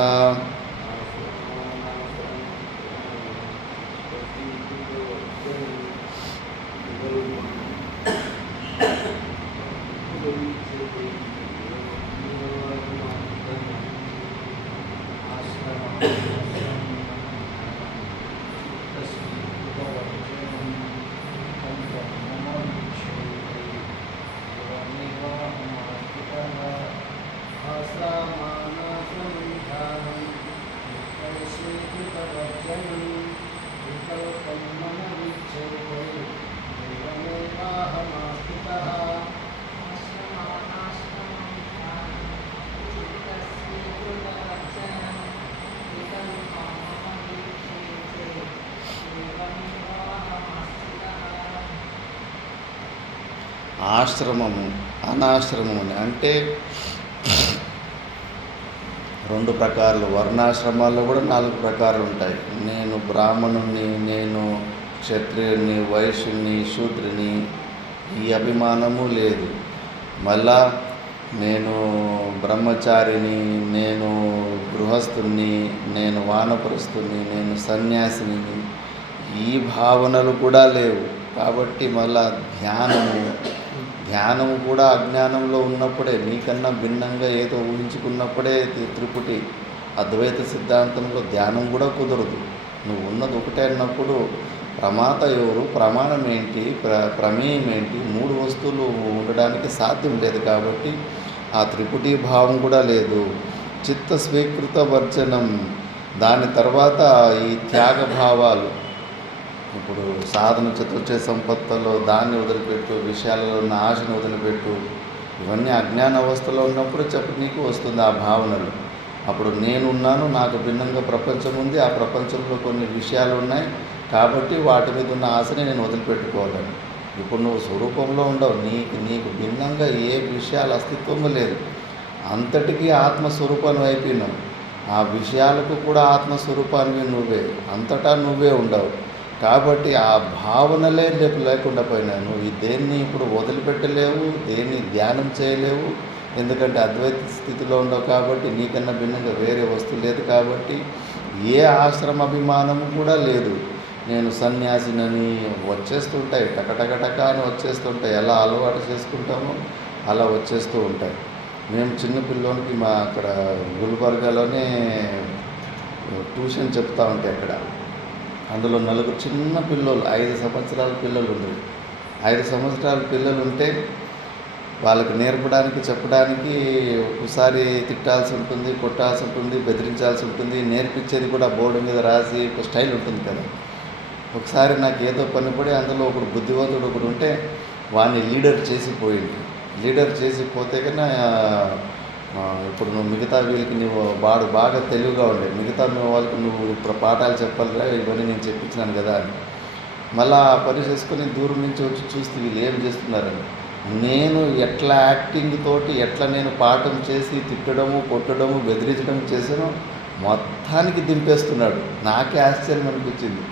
ఆశ్రమము అనాశ్రమము అంటే 2 ప్రకారాలు. వర్ణాశ్రమాల్లో కూడా 4 ప్రకారాలు ఉంటాయి. నేను బ్రాహ్మణుని, నేను క్షత్రియుని, వైశ్యుని, శూద్రుని, ఈ అభిమానము లేదు. మళ్ళా నేను బ్రహ్మచారిని, నేను గృహస్థుని, నేను వానప్రస్థుని, నేను సన్యాసిని, ఈ భావనలు కూడా లేవు. కాబట్టి మళ్ళా ధ్యానము కూడా అజ్ఞానంలో ఉన్నప్పుడే, నీకన్నా భిన్నంగా ఏదో ఊహించుకున్నప్పుడే త్రిపుటి అద్వైత సిద్ధాంతంలో ధ్యానం కూడా కుదరదు. నువ్వు ఉన్నది ఒకటే అన్నప్పుడు ప్రమాత ఎవరు, ప్రమాణం ఏంటి, ప్రమేయం ఏంటి, 3 వస్తువులు ఉండడానికి సాధ్యం లేదు. కాబట్టి ఆ త్రిపుటి భావం కూడా లేదు. చిత్త స్వీకృత వర్జనం, దాని తర్వాత ఈ త్యాగ భావాలు. ఇప్పుడు సాధన చతుర్చే సంపత్తులో దాన్ని వదిలిపెట్టు, విషయాలలో ఉన్న ఆశను వదిలిపెట్టు. ఇవన్నీ అజ్ఞాన అవస్థలో ఉన్నప్పుడు నీకు వస్తుంది ఆ భావనలు. అప్పుడు నేనున్నాను, నాకు భిన్నంగా ప్రపంచం ఉంది, ఆ ప్రపంచంలో కొన్ని విషయాలు ఉన్నాయి, కాబట్టి వాటి మీద ఉన్న ఆశని నేను వదిలిపెట్టుకోవాలని. ఇప్పుడు నువ్వు స్వరూపంలో ఉండవు, నీకు భిన్నంగా ఏ విషయాల అస్తిత్వం లేదు. అంతటికీ ఆత్మస్వరూపాన్ని అయిపోయినావు. ఆ విషయాలకు కూడా ఆత్మస్వరూపాన్ని నువ్వే, అంతటా నువ్వే ఉండవు. కాబట్టి ఆ భావనలే లేకుండా పోయినావు. నువ్వు దేన్ని ఇప్పుడు వదిలిపెట్టలేవు, దేన్ని ధ్యానం చేయలేవు. ఎందుకంటే అద్వైత స్థితిలో ఉండవు. కాబట్టి నీకన్నా భిన్నంగా వేరే వస్తువు లేదు. కాబట్టి ఏ ఆశ్రమ అభిమానము కూడా లేదు. నేను సన్యాసినని వచ్చేస్తుంటాయి, టకటకటక అని వచ్చేస్తుంటాయి. ఎలా అలవాటు చేసుకుంటామో అలా వచ్చేస్తూ ఉంటాయి. మేము చిన్న పిల్లోనికి మా అక్కడ గుల్బర్గాలోనే ట్యూషన్ చెప్తా ఉంటాయి. అక్కడ అందులో 4 చిన్న పిల్లలు, 5 సంవత్సరాల పిల్లలు ఉండేవి. 5 సంవత్సరాల పిల్లలు ఉంటే వాళ్ళకి నేర్పడానికి, చెప్పడానికి ఒకసారి తిట్టాల్సి ఉంటుంది, కొట్టాల్సి ఉంటుంది, బెదిరించాల్సి ఉంటుంది. నేర్పించేది కూడా బోర్డు మీద రాసి ఒక స్టైల్ ఉంటుంది కదా! ఒకసారి నాకు ఏదో పని పడి అందులో ఒకడు బుద్ధివంతుడు ఒకడు ఉంటే వాడిని లీడర్ చేసి పోయిండు. లీడర్ చేసి పోతే కన్నా ఇప్పుడు నువ్వు మిగతా వీళ్ళకి నువ్వు వాడు బాగా తెలివిగా ఉండే, మిగతా వాళ్ళకి నువ్వు ఇప్పుడు పాఠాలు చెప్పాలిరా, ఇవన్నీ నేను చెప్పించినాను కదా అని. మళ్ళీ ఆ పని చేసుకొని దూరం నుంచి వచ్చి చూస్తే వీళ్ళు ఏం చేస్తున్నారని. నేను ఎట్లా యాక్టింగ్ తోటి ఎట్లా నేను పాఠం చేసి తిట్టడము, కొట్టడము, బెదిరించడం చేశానో మొత్తానికి దింపేస్తున్నాడు. నాకే ఆశ్చర్యం అనిపించింది.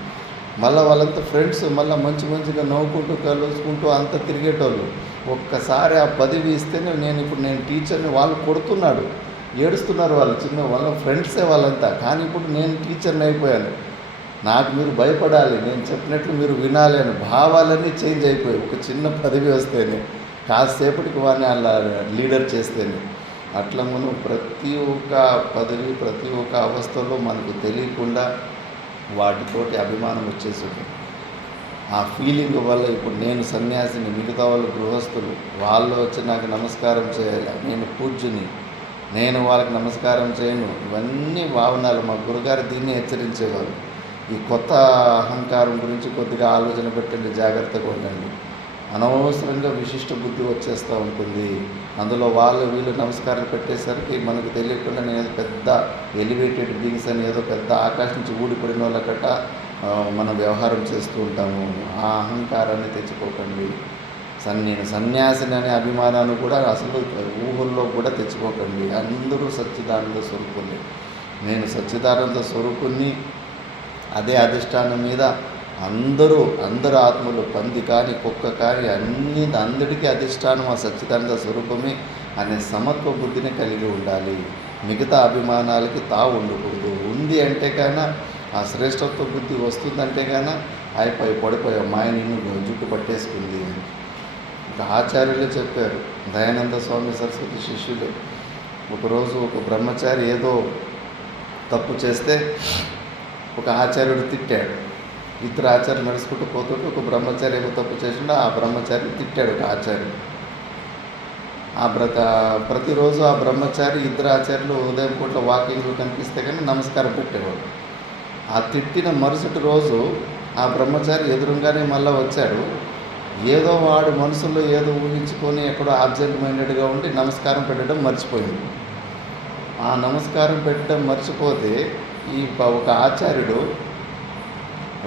మళ్ళీ వాళ్ళంతా ఫ్రెండ్స్, మళ్ళీ మంచిగా నవ్వుకుంటూ కలుసుకుంటూ అంతా తిరిగేటోళ్ళు. ఒక్కసారి ఆ పదవి ఇస్తేనే నేను టీచర్ని, వాళ్ళు కొడుతున్నాడు, ఏడుస్తున్నారు వాళ్ళు, వాళ్ళ ఫ్రెండ్సే వాళ్ళంతా. కానీ ఇప్పుడు నేను టీచర్ని అయిపోయాను, నాకు మీరు భయపడాలి, నేను చెప్పినట్లు మీరు వినాలి అని భావాలన్నీ చేంజ్ అయిపోయాయి. ఒక చిన్న పదవి వస్తేనే, కాసేపటికి వాడిని అలా లీడర్ చేస్తేనే. అట్లా మనం ప్రతి ఒక్క పదవి, ప్రతి ఒక్క అవస్థలో మనకు తెలియకుండా వాటితోటి అభిమానం వచ్చేసింది. ఆ ఫీలింగ్ వల్ల ఇప్పుడు నేను సన్యాసిని, మిగతా వాళ్ళు గృహస్థులు, వాళ్ళు వచ్చి నాకు నమస్కారం చేయాలి, నేను పూజ్యుని, నేను వాళ్ళకి నమస్కారం చేయను, ఇవన్నీ భావనాలు. మా గురుగారు దీన్ని హెచ్చరించేవారు. ఈ కొత్త అహంకారం గురించి కొద్దిగా ఆలోచన పెట్టండి, జాగ్రత్తగా ఉండండి. అనవసరంగా విశిష్ట బుద్ధి వచ్చేస్తూ ఉంటుంది. అందులో వాళ్ళు వీళ్ళు నమస్కారాలు పెట్టేసరికి మనకు తెలియకుండా నేను పెద్ద ఎలివేటెడ్ బీయింగ్స్ అని ఏదో పెద్ద ఆకాశం నుంచి ఊడిపడిన వాళ్ళకట మనం వ్యవహారం చేస్తూ ఉంటాము. ఆ అహంకారాన్ని తెచ్చుకోకండి. నేను సన్యాసిని అనే అభిమానాన్ని కూడా అసలు ఊహల్లో కూడా తెచ్చుకోకండి. అందరూ సచ్చిదానంద స్వరూపుని, నేను సచ్చిదానంద స్వరూపుణ్ణి. అదే అధిష్టానం మీద అందరూ ఆత్మలు, పంది కానీ కుక్క కానీ అందరికీ అధిష్టానం ఆ సచ్చిదానంద స్వరూపమే అనే సమత్వ బుద్ధిని కలిగి ఉండాలి. మిగతా అభిమానాలకి తావు ఉండకూడదు. ఉంది అంటే కానీ ఆ శ్రేష్టత్వ బుద్ధి వస్తుందంటే కానీ అయిపోయి పడిపోయావు, మాయ నిన్ను జుట్టు పట్టేసుకుంది అని. ఇంకా ఆచార్యులే చెప్పారు. దయానంద స్వామి సరస్వతి శిష్యులే. ఒకరోజు ఒక బ్రహ్మచారి ఏదో తప్పు చేస్తే ఒక ఆచార్యుడు తిట్టాడు. ఇద్దరు ఆచార్యులు నడుచుకుంటూ పోతుంటే ఒక బ్రహ్మచారి ఏమో తప్పు చేసిండో ఆ బ్రహ్మచారిని తిట్టాడు ఒక ఆచార్యుడు. ప్రతిరోజు ఆ బ్రహ్మచారి ఇద్దరు ఆచార్యులు ఉదయం పూట్ల వాకింగ్లు కనిపిస్తే కానీ నమస్కారం పెట్టేవాడు. ఆ తిట్టిన మరుసటి రోజు ఆ బ్రహ్మచారి ఎదురుగానే మళ్ళీ వచ్చాడు. ఏదో వాడు మనసులో ఏదో ఊహించుకొని ఎక్కడో ఆబ్జెక్ట్ మైండెడ్గా ఉండి నమస్కారం పెట్టడం మర్చిపోయింది. ఆ నమస్కారం పెట్టడం మర్చిపోతే ఈ ఒక ఆచార్యుడు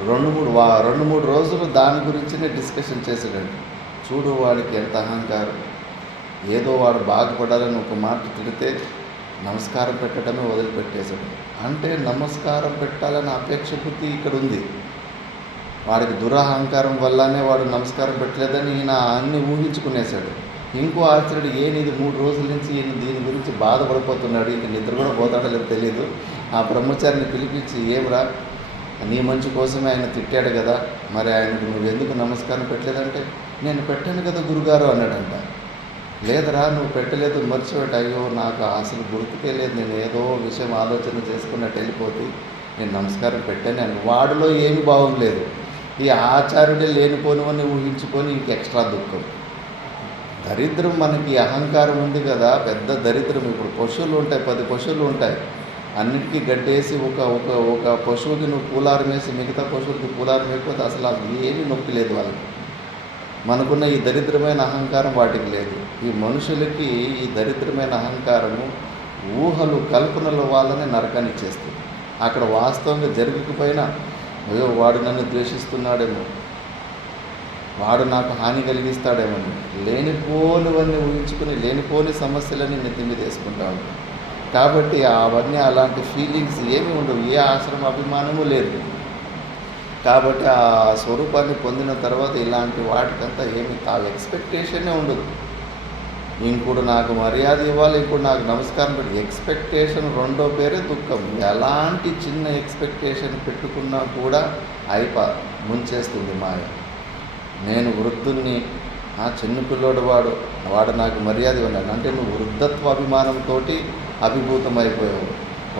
2-3 రోజులు దాని గురించినే డిస్కషన్ చేసాడండి. చూడు వాడికి ఎంత అహంకారం, ఏదో వాడు బాగుపడాలని ఒక మాట తిడితే నమస్కారం పెట్టడమే వదిలిపెట్టేశాడు. అంటే నమస్కారం పెట్టాలని అపేక్ష బుద్ధి ఇక్కడ ఉంది. వాడికి దురహంకారం వల్లనే వాడు నమస్కారం పెట్టలేదని ఈయన అన్నీ ఊహించుకునేశాడు. ఇంకో ఆచార్యుడు ఇది 3 రోజుల నుంచి ఈయన దీని గురించి బాధపడిపోతున్నాడు, ఇంక నిద్ర కూడా పోతాడో లేదో తెలియదు. ఆ బ్రహ్మచారిని పిలిపించి, ఏమరా నీ మంచి కోసమే ఆయన తిట్టాడు కదా, మరి ఆయనకు నువ్వెందుకు నమస్కారం పెట్టలేదంటే, నేను పెట్టాను కదా గురుగారు అన్నాడంట. లేదరా నువ్వు పెట్టలేదు, మర్చిపోయాడు. అయ్యో నాకు అసలు గుర్తుకే లేదు, నేను ఏదో విషయం ఆలోచన చేసుకున్నట్టు వెళ్ళిపోతే నేను నమస్కారం పెట్టాను అని. వాడిలో ఏమి భావం లేదు. ఈ ఆచార్యుడే లేనిపోనివన్నీ ఊహించుకొని ఇంక ఎక్స్ట్రా దుఃఖం. దరిద్రం మనకి అహంకారం ఉంది కదా, పెద్ద దరిద్రం. ఇప్పుడు పశువులు ఉంటాయి, 10 పశువులు ఉంటాయి, అన్నిటికీ గడ్డేసి ఒక పశువుకి నువ్వు పూలారం వేసి మిగతా పశువులకి పూలారం వేయకపోతే అసలు అది ఏమీ నొప్పి లేదు వాళ్ళకి. మనకున్న ఈ దరిద్రమైన అహంకారం వాటికి లేదు. ఈ మనుషులకి ఈ దరిద్రమైన అహంకారము ఊహలు, కల్పనలు వాళ్ళని నరకాన్ని చేస్తుంది. అక్కడ వాస్తవంగా జరగకపోయినా అయ్యో వాడు నన్ను ద్వేషిస్తున్నాడేమో, వాడు నాకు హాని కలిగిస్తాడేమో, లేనిపోనివన్నీ ఊహించుకుని లేనిపోని సమస్యలన్నీ నెత్తి మీద వేసుకుంటా ఉంటాం. కాబట్టి అవన్నీ అలాంటి ఫీలింగ్స్ ఏమీ ఉండవు, ఏ ఆశ్రమ అభిమానము లేదు. కాబట్టి ఆ స్వరూపాన్ని పొందిన తర్వాత ఇలాంటి వాటికంతా ఏమి ఎక్స్పెక్టేషనే ఉండదు. ఇంకోటి నాకు మర్యాద ఇవ్వాలి, ఇంకోటి నాకు నమస్కారం పెట్టి ఎక్స్పెక్టేషన్ రెండో పేరే దుఃఖం. ఎలాంటి చిన్న ఎక్స్పెక్టేషన్ పెట్టుకున్నా కూడా ముంచేస్తుంది మాయ. నేను వృద్ధుణ్ణి, చిన్న పిల్లోడు వాడు నాకు మర్యాద ఇవ్వను అంటే నువ్వు వృద్ధత్వ అభిమానంతో అభిభూతమైపోయావు.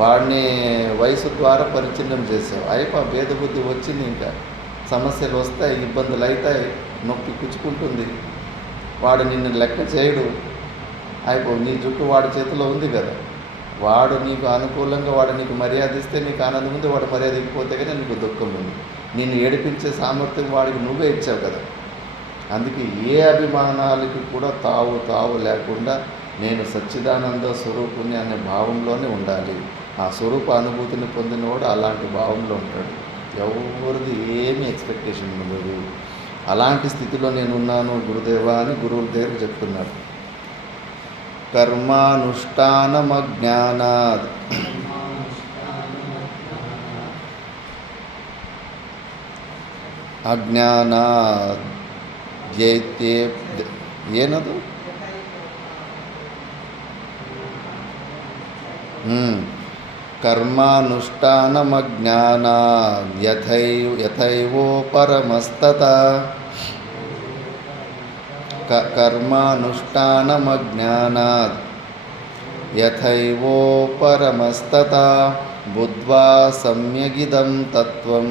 వాడిని వయసు ద్వారా పరిచ్ఛిన్నం చేసావు. భేదబుద్ధి వచ్చింది. ఇంకా సమస్యలు వస్తాయి, ఇబ్బందులు అవుతాయి, నొప్పి పుచ్చుకుంటుంది. వాడు నిన్ను లెక్క చేయడు. నీ జుట్టు వాడి చేతిలో ఉంది కదా. వాడు నీకు అనుకూలంగా వాడు నీకు మర్యాద ఇస్తే నీకు ఆనందం ఉంది, వాడు మర్యాద ఇవ్వకపోతే కానీ నీకు దుఃఖం ఉంది. నిన్ను ఏడిపించే సామర్థ్యం వాడికి నువ్వే ఇచ్చావు కదా. అందుకే ఏ అభిమానాలకి కూడా తావు లేకుండా నేను సచ్చిదానంద స్వరూపుణ్ణి అనే భావంలోనే ఉండాలి. ఆ స్వరూప అనుభూతిని పొందినవాడు అలాంటి భావంలో ఉంటాడు. ఎవరిది ఏమీ ఎక్స్పెక్టేషన్ ఉండదు. అలాంటి స్థితిలో నేనున్నాను గురుదేవా అని గురువుల దగ్గర చెప్తున్నాడు. కర్మానుష్ఠానమజ్ఞానాద్ అజ్ఞానాద్ జైత్యే ಏನದು ಕರ್ಮಾನುಷ್ಠಾನಮಜ್ಞಾನಾದ್ ಯಥೈವೋಪರಮಸ್ತತಾ ಕರ್ಮಾನುಷ್ಠಾನಮಜ್ಞಾನಾದ್ ಯಥೈವೋಪರಮಸ್ತತಾ ಬುದ್ಧ್ವಾ ಸಮ್ಯಗಿದಂ ತತ್ವಂ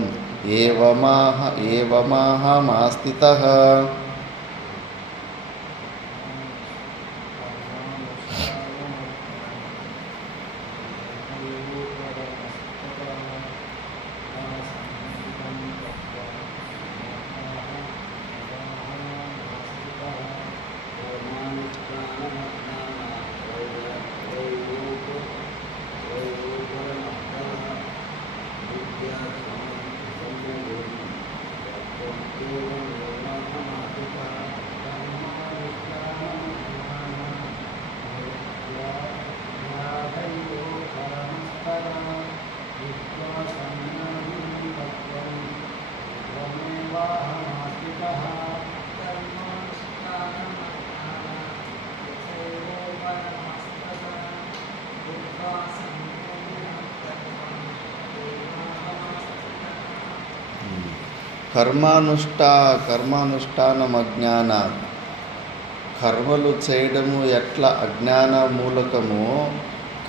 ಏವಮಾಹಮಾಸ್ಥಿತಃ. కర్మానుష్ఠానమజ్ఞాన, కర్మలు చేయడము ఎట్లా అజ్ఞాన మూలకము,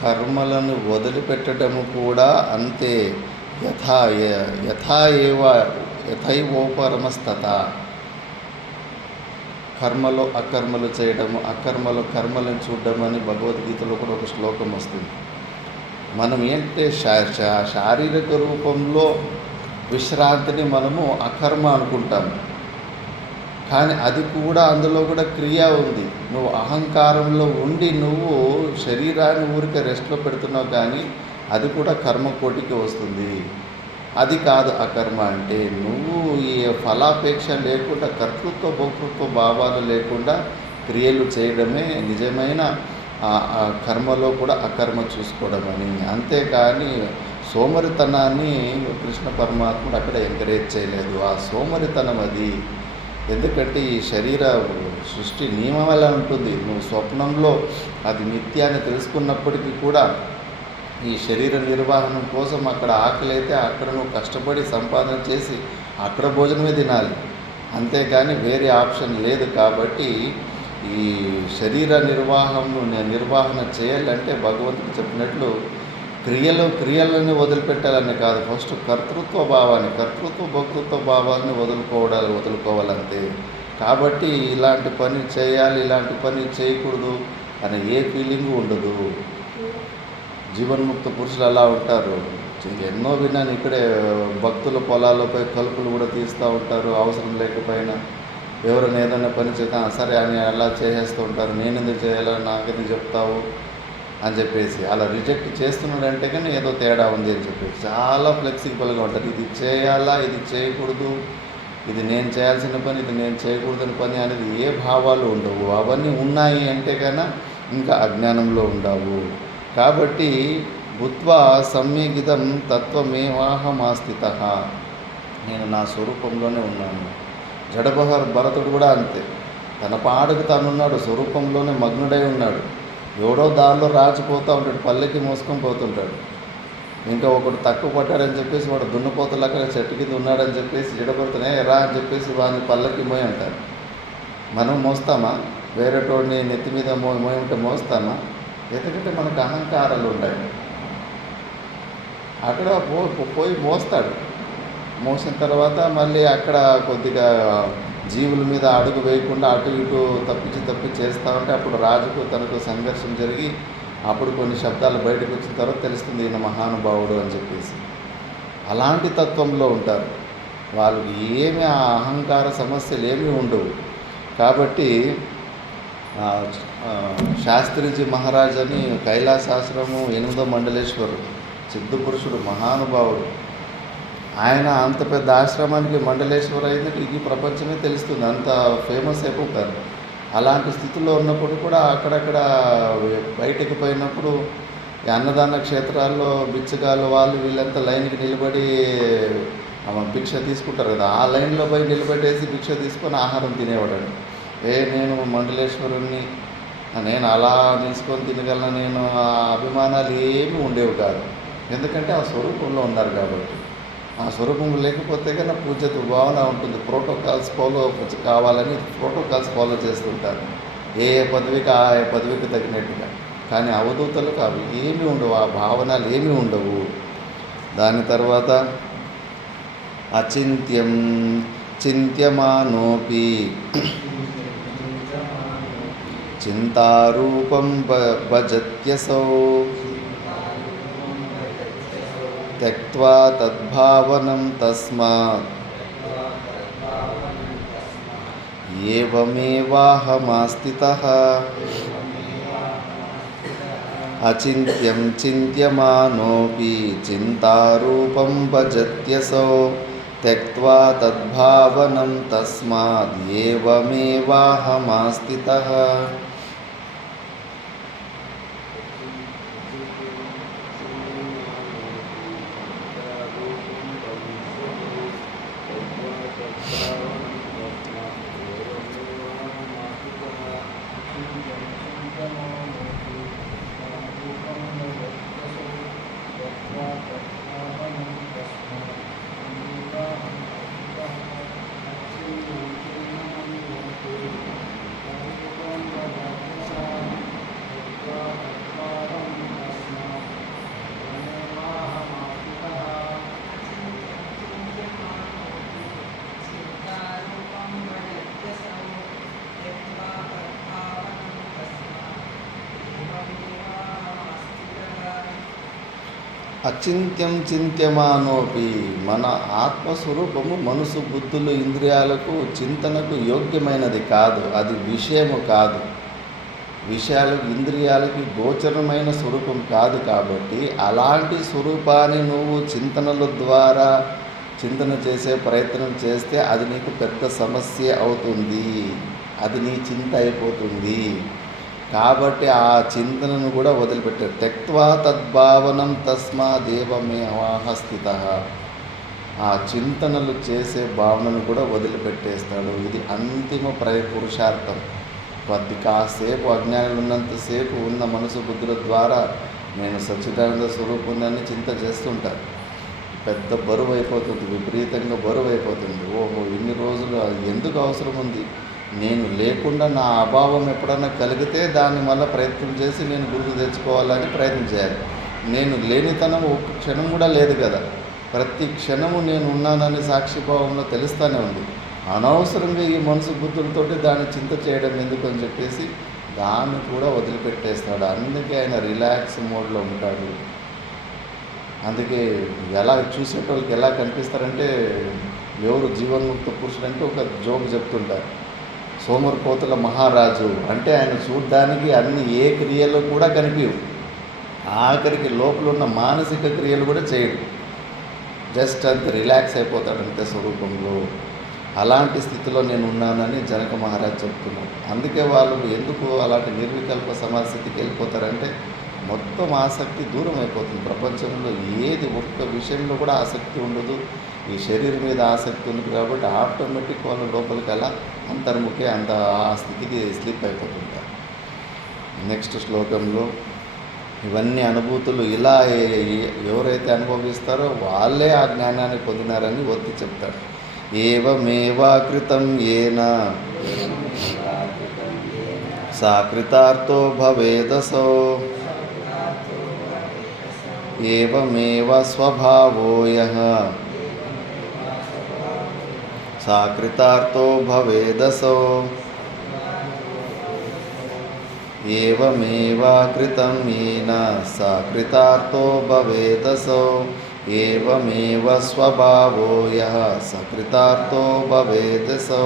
కర్మలను వదిలిపెట్టడము కూడా అంతే. యథైవోపరమస్తత, కర్మలో అకర్మలు చేయడము, అకర్మలో కర్మలను చూడడం అని భగవద్గీతలో కూడా ఒక శ్లోకం వస్తుంది. మనం ఏంటంటే శారీరక రూపంలో విశ్రాంతిని మనము అకర్మ అనుకుంటాము, కానీ అది కూడా అందులో కూడా క్రియ ఉంది. నువ్వు అహంకారంలో ఉండి నువ్వు శరీరాన్ని ఊరికే రెస్ట్లో పెడుతున్నావు, కానీ అది కూడా కర్మ కోటికి వస్తుంది. అది కాదు అకర్మ అంటే. నువ్వు ఈ ఫలాపేక్ష లేకుండా, కర్తృత్వ భోక్తృత్వ భావాలు లేకుండా క్రియలు చేయడమే నిజమైన కర్మలో కూడా అకర్మ చూసుకోవడం అని. అంతేకాని సోమరితనాన్ని కృష్ణ పరమాత్ముడు అక్కడ ఎంకరేజ్ చేయలేదు. ఆ సోమరితనం అది. ఎందుకంటే ఈ శరీర సృష్టి నియమం ఎలా ఉంటుంది. నువ్వు స్వప్నంలో అది నిత్యాన్ని తెలుసుకున్నప్పటికీ కూడా ఈ శరీర నిర్వహణం కోసం అక్కడ ఆకలి అయితే అక్కడ నువ్వు కష్టపడి సంపాదన చేసి అక్కడ భోజనమే తినాలి, అంతేగాని వేరే ఆప్షన్ లేదు. కాబట్టి ఈ శరీర నిర్వహణ చేయాలంటే భగవంతుడు చెప్పినట్లు క్రియలను వదిలిపెట్టాలని కాదు, ఫస్ట్ కర్తృత్వ భోక్తృత్వ భావాన్ని వదులుకోవాలంతే. కాబట్టి ఇలాంటి పని చేయాలి, ఇలాంటి పని చేయకూడదు అనే ఏ ఫీలింగు ఉండదు. జీవన్ముక్త పురుషులు అలా ఉంటారు. ఎన్నో విన్నాను. ఇక్కడే భక్తుల పొలాలపై కలుపులు కూడా తీస్తూ ఉంటారు అవసరం లేకపోయినా. ఎవరైనా ఏదైనా పని చేద్దా సరే అని అలా చేసేస్తూ ఉంటారు. నేను ఎందుకు చేయాలో, నాకెందుకు చెప్తావు అని చెప్పేసి అలా రిజెక్ట్ చేస్తున్నాడంటే కానీ ఏదో తేడా ఉంది అని చెప్పేసి చాలా ఫ్లెక్సిబుల్గా ఉంటారు. ఇది చేయాలా, ఇది చేయకూడదు, ఇది నేను చేయాల్సిన పని, ఇది నేను చేయకూడదని పని అనేది ఏ భావాలు ఉండవు. అవన్నీ ఉన్నాయి అంటే కన్నా ఇంకా అజ్ఞానంలో ఉండవు. కాబట్టి బుద్ధ్వా సమ్యగిదం తత్వమేవాహమాస్థితః, నేను నా స్వరూపంలోనే ఉన్నాను. భరతుడు కూడా అంతే. తన పాడుకు తానున్నాడు, స్వరూపంలోనే మగ్నుడై ఉన్నాడు. ఎవడో దారిలో రాచిపోతూ ఉంటాడు, పల్లెకి మోసుకొని పోతుంటాడు. ఇంకా ఒకడు తక్కువ పట్టాడని చెప్పేసి వాడు దున్నపోతలాగా చెట్టు కింద ఉన్నాడని చెప్పేసి జడభరతనే రా అని చెప్పేసి వాడిని పల్లకి మోయి అంటారు. మనం మోస్తామా? వేరేటోడిని నెత్తి మీద మోయి ఉంటే మోస్తామా? ఎందుకంటే మనకు అహంకారాలు ఉన్నాయి. అక్కడ పోయి మోస్తాడు. మోసిన తర్వాత మళ్ళీ అక్కడ కొద్దిగా జీవుల మీద అడుగు వేయకుండా అటు ఇటు తప్పించి చేస్తూ ఉంటే అప్పుడు రాజుకు తనకు సంఘర్షణ జరిగి అప్పుడు కొన్ని శబ్దాలు బయటకు వచ్చిన తర్వాత తెలుస్తుంది ఈయన మహానుభావుడు అని చెప్పేసి. అలాంటి తత్వంలో ఉంటారు వాళ్ళకి. ఏమి ఆ అహంకార సమస్యలు ఏమీ ఉండవు. కాబట్టి శాస్త్రిజీ మహారాజ్ అని కైలాసాశ్రమం 8వ మండలేశ్వరుడు సిద్ధపురుషుడు మహానుభావుడు. ఆయన అంత పెద్ద ఆశ్రమానికి మండలేశ్వరు అయిందంటే ఇది ప్రపంచమే తెలుస్తుంది, అంత ఫేమస్ అయిపోతారు. అలాంటి స్థితిలో ఉన్నప్పుడు కూడా అక్కడక్కడ బయటకు పోయినప్పుడు ఈ అన్నదాన క్షేత్రాల్లో బిచ్చగాళ్ళు వాళ్ళు వీళ్ళంతా లైన్కి నిలబడి భిక్ష తీసుకుంటారు కదా, ఆ లైన్లో పోయి నిలబెట్టేసి భిక్ష తీసుకొని ఆహారం తినేవాడండి. నేను మండలేశ్వరుణ్ణి, నేను అలా తీసుకొని తినగలను, నేను ఆ అభిమానాలు ఏమీ ఉండేవి కాదు. ఎందుకంటే ఆ స్వరూపంలో ఉన్నారు కాబట్టి. ఆ స్వరూపం లేకపోతే కన్నా పూజ్యత భావన ఉంటుంది. ప్రోటోకాల్స్ ఫాలో కావాలని ప్రోటోకాల్స్ ఫాలో చేస్తుంటారు, ఏ పదవికి ఆ పదవికి తగినట్టుగా. కానీ అవధూతలకు అవి ఏమీ ఉండవు, ఆ భావనలు ఏమీ ఉండవు. దాని తర్వాత అచింత్యం చింత్యమానోపి చింతారూపం భజత్యసౌ త్యక్త్వా తద్భావనం తస్మాత్ ఏవమేవాహమాస్థితః. అచింత్యం చింత్యమానోపి చింతారూపం భజత్యసౌ త్యక్త్వా తద్భావనం తస్మాత్ ఏవమేవాహమాస్థితః. అచింత్యం చింత్యమానోపి, మన ఆత్మస్వరూపము మనసు బుద్ధులు ఇంద్రియాలకు చింతనకు యోగ్యమైనది కాదు, అది విషయము కాదు, విషయాలకు ఇంద్రియాలకి గోచరమైన స్వరూపం కాదు. కాబట్టి అలాంటి స్వరూపాన్ని నువ్వు చింతనల ద్వారా చింతన చేసే ప్రయత్నం చేస్తే అది నీకు పెద్ద సమస్య అవుతుంది, అది నీ చింత అయిపోతుంది. కాబట్టి ఆ చింతనను కూడా వదిలిపెట్టారు. త్యక్త్వా తద్భావనం తస్మాదేవమేవాహ స్థితః. ఆ చింతనలు చేసే భావనను కూడా వదిలిపెట్టేస్తాడు. ఇది అంతిమ పురుషార్థం. కాసేపు అజ్ఞానులు ఉన్నంతసేపు ఉన్న మనసు బుద్ధుల ద్వారా నేను సచ్చిదానంద స్వరూపుణ్ణి చింత చేస్తుంటాను. పెద్ద బరువు అయిపోతుంది, విపరీతంగా బరువు అయిపోతుంది. ఓహో, ఇన్ని రోజులు ఎందుకు అవసరం ఉంది? నేను లేకుండా నా అభావం ఎప్పుడన్నా కలిగితే దాన్ని మళ్ళీ ప్రయత్నం చేసి నేను గుర్తు తెచ్చుకోవాలని ప్రయత్నం చేయాలి. నేను లేనితనం ఒక్క క్షణం కూడా లేదు కదా, ప్రతి క్షణము నేను ఉన్నానని సాక్షిభావంలో తెలుస్తూనే ఉంది. అనవసరంగా ఈ మనసు బుద్ధులతోటి దాన్ని చింత చేయడం ఎందుకు అని చెప్పేసి దాన్ని కూడా వదిలిపెట్టేస్తాడు. అందుకే ఆయన రిలాక్స్ మోడ్లో ఉంటాడు. అందుకే ఎలా చూసేటోళ్ళకి ఎలా కనిపిస్తారంటే, ఎవరు జీవన్ముక్త పురుషుడు అంటే ఒక జోక్ చెప్తుంటారు. సోమరిపోతుల మహారాజు అంటే ఆయన చూడ్డానికి అన్ని ఏ క్రియలు కూడా కనిపించవు, ఆఖరికి లోపల ఉన్న మానసిక క్రియలు కూడా చేయడు, జస్ట్ అంత రిలాక్స్ అయిపోతాడు అంతే స్వరూపంలో. అలాంటి స్థితిలో నేను ఉన్నానని జనక మహారాజ్ చెప్తున్నాడు. అందుకే వాళ్ళు ఎందుకు అలాంటి నిర్వికల్ప సమాస్థితికి వెళ్ళిపోతారంటే మొత్తం ఆసక్తి దూరం అయిపోతుంది. ప్రపంచంలో ఏది ఒక్క విషయంలో కూడా ఆసక్తి ఉండదు, ఈ శరీరం మీద ఆసక్తి ఉంది కాబట్టి ఆటోమేటిక్ వాళ్ళు లోపలికి అలా అంతర్ముఖి ఆ స్థితికి స్లిప్ అయిపోతుంటారు. నెక్స్ట్ శ్లోకంలో ఇవన్నీ అనుభూతులు ఇలా ఎవరైతే అనుభవిస్తారో వాళ్ళే ఆ జ్ఞానాన్ని పొందినారని ఒత్తి చెప్తారు. ఏవమేవా కృతం ఏన సా కృతార్థో భవేదసో ఏవమేవ స్వభావో యః స సా కృతార్థో భవేదసో ఏవమేవాకృతం येन సా కృతార్థో భవేదసో ఏవమేవ స్వభావో యః స కృతార్థో భవేదసో.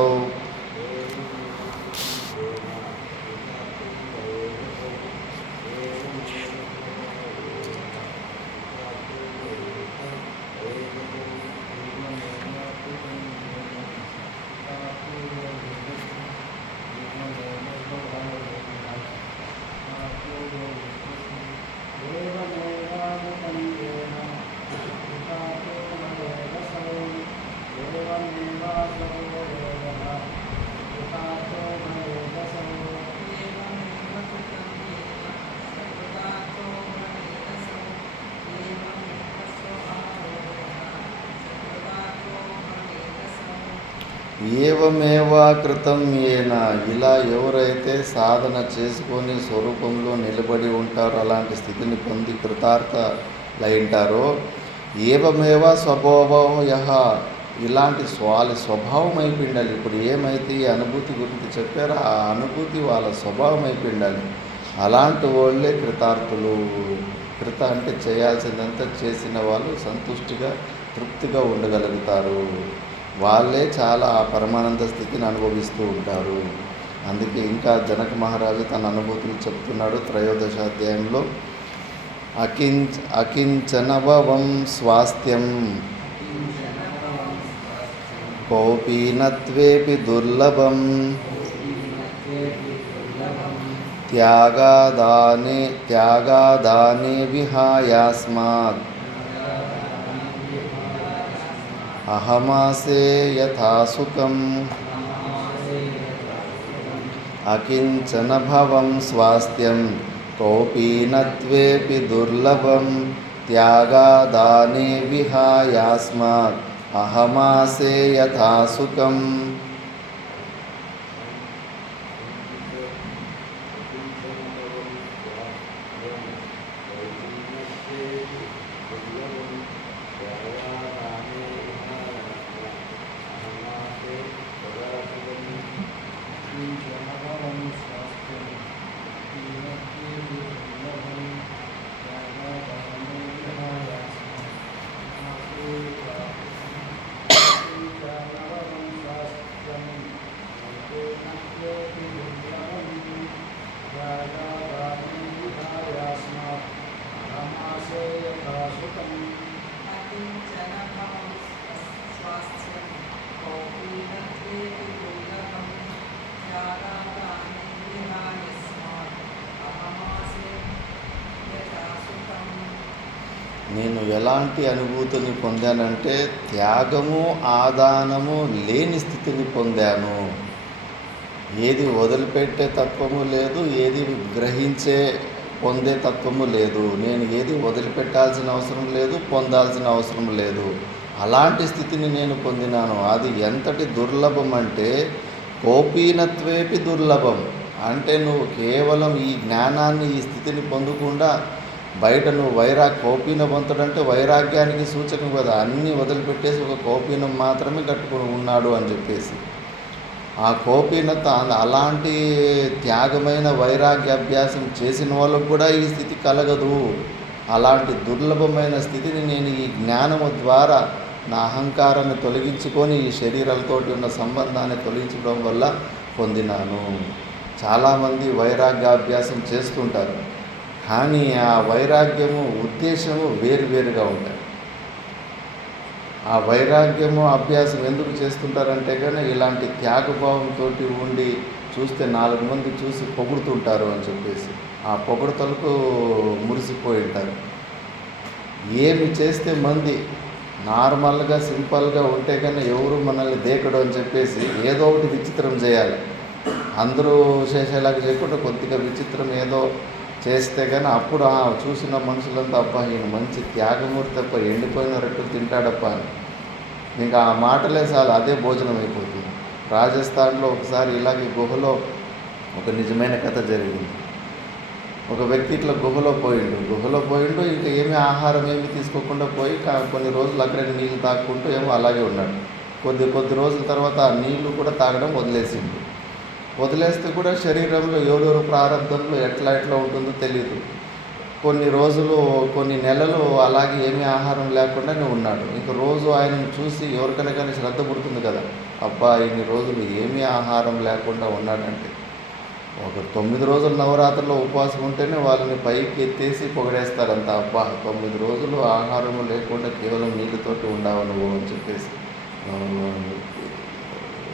ఏవమేవా కృతం ఏన, ఇలా ఎవరైతే సాధన చేసుకొని స్వరూపంలో నిలబడి ఉంటారో, అలాంటి స్థితిని పొంది కృతార్థులైంటారో, ఏవమేవా స్వభావం యహ, ఇలాంటి వాళ్ళ స్వభావం అయిపోయిండాలి. ఇప్పుడు ఏమైతే ఈ అనుభూతి గురించి చెప్పారో ఆ అనుభూతి వాళ్ళ స్వభావం అయిపోయిండాలి. అలాంటి వాళ్ళే కృతార్థులు. కృత అంటే చేయాల్సిందంతా చేసిన వాళ్ళు సంతుష్టిగా తృప్తిగా ఉండగలుగుతారు. వాళ్ళే చాలా పరమానంద స్థితిని అనుభవిస్తూ ఉంటారు. అందుకే ఇంకా జనక మహారాజు తన అనుభూతులు చెప్తున్నాడు 13వ అధ్యాయంలో. అకించనభవం స్వాస్థ్యం కౌపీనత్వేపి దుర్లభం త్యాగాదానే విహాయాస్మాత్ అహమాసే యథా సుఖం. అకించన భవం స్వాస్థ్యం కౌపీనత్వేపి దుర్లభం త్యాగాదానే విహాయాస్మాత్ అహమాసే యథా సుఖం. నేను ఎలాంటి అనుభూతిని పొందానంటే త్యాగము ఆదానము లేని స్థితిని పొందాను. ఏది వదిలిపెట్టే తత్వము లేదు, ఏది గ్రహించే పొందే తత్వము లేదు. నేను ఏది వదిలిపెట్టాల్సిన అవసరం లేదు, పొందాల్సిన అవసరం లేదు. అలాంటి స్థితిని నేను పొందినాను. అది ఎంతటి దుర్లభం అంటే కోపీనత్వేపి దుర్లభం. అంటే నువ్వు కేవలం ఈ జ్ఞానాన్ని ఈ స్థితిని పొందకుండా బయట నువ్వు కోపీనం పొందడంటే వైరాగ్యానికి సూచకం కదా. అన్నీ వదిలిపెట్టేసి ఒక కోపీనం మాత్రమే కట్టుకుని ఉన్నాడు అని చెప్పేసి ఆ కోపీనత, అలాంటి త్యాగమైన వైరాగ్య అభ్యాసం చేసిన వాళ్ళకు కూడా ఈ స్థితి కలగదు. అలాంటి దుర్లభమైన స్థితిని నేను ఈ జ్ఞానము ద్వారా నా అహంకారాన్ని తొలగించుకొని ఈ శరీరాలతోటి ఉన్న సంబంధాన్ని తొలగించడం వల్ల పొందినాను. చాలామంది వైరాగ్యాభ్యాసం చేస్తుంటారు, కానీ ఆ వైరాగ్యము ఉద్దేశము వేరువేరుగా ఉంటాయి. ఆ వైరాగ్యము అభ్యాసం ఎందుకు చేస్తుంటారంటే కానీ ఇలాంటి త్యాగభావంతో ఉండి చూస్తే 4 మంది చూసి పొగుడుతుంటారు అని చెప్పేసి ఆ పొగడతలకు మురిసిపోయి ఉంటారు. ఏమి చేస్తే మంది నార్మల్గా సింపుల్గా ఉంటే కానీ ఎవరు మనల్ని దేకడు అని చెప్పేసి ఏదో ఒకటి విచిత్రం చేయాలి. అందరూ చేసేలాగా చేయకుండా కొద్దిగా విచిత్రం ఏదో చేస్తే కానీ అప్పుడు చూసిన మనుషులంతా అబ్బా ఈయన మంచి త్యాగమూర్తి తప్ప ఎండిపోయిన రొట్టెలు తింటాడప్ప అని ఇంకా ఆ మాటలే చాలు, అదే భోజనం అయిపోతుంది. రాజస్థాన్లో ఒకసారి ఇలాగే గుహలో ఒక నిజమైన కథ జరిగింది. ఒక వ్యక్తి ఇట్లా గుహలో పోయిండు ఇంకా ఏమీ ఆహారం ఏమి తీసుకోకుండా పోయి కొన్ని రోజులు అక్కడే నీళ్ళు తాక్కుంటూ ఏమో అలాగే ఉన్నాడు. కొద్ది కొద్ది రోజుల తర్వాత ఆ నీళ్లు కూడా తాగడం వదిలేసిండు. వదిలేస్తే కూడా శరీరంలో ఎవరెవరు ప్రారంభంలో ఎట్లా ఎట్లా ఉంటుందో తెలియదు. కొన్ని రోజులు, కొన్ని నెలలు అలాగే ఏమీ ఆహారం లేకుండానే ఉన్నాడు. ఇంక రోజు ఆయనను చూసి ఎవరికైనా కానీ శ్రద్ధ పుడుతుంది కదా, అబ్బా ఇన్ని రోజులు ఏమీ ఆహారం లేకుండా ఉన్నాడంటే. ఒక 9 రోజులు నవరాత్రుల్లో ఉపవాసం ఉంటేనే వాళ్ళని పైకి ఎత్తేసి పొగిడేస్తారంట. అబ్బా 9 రోజులు ఆహారం లేకుండా కేవలం నీళ్ళతోటి ఉండవు నువ్వు అని చెప్పేసి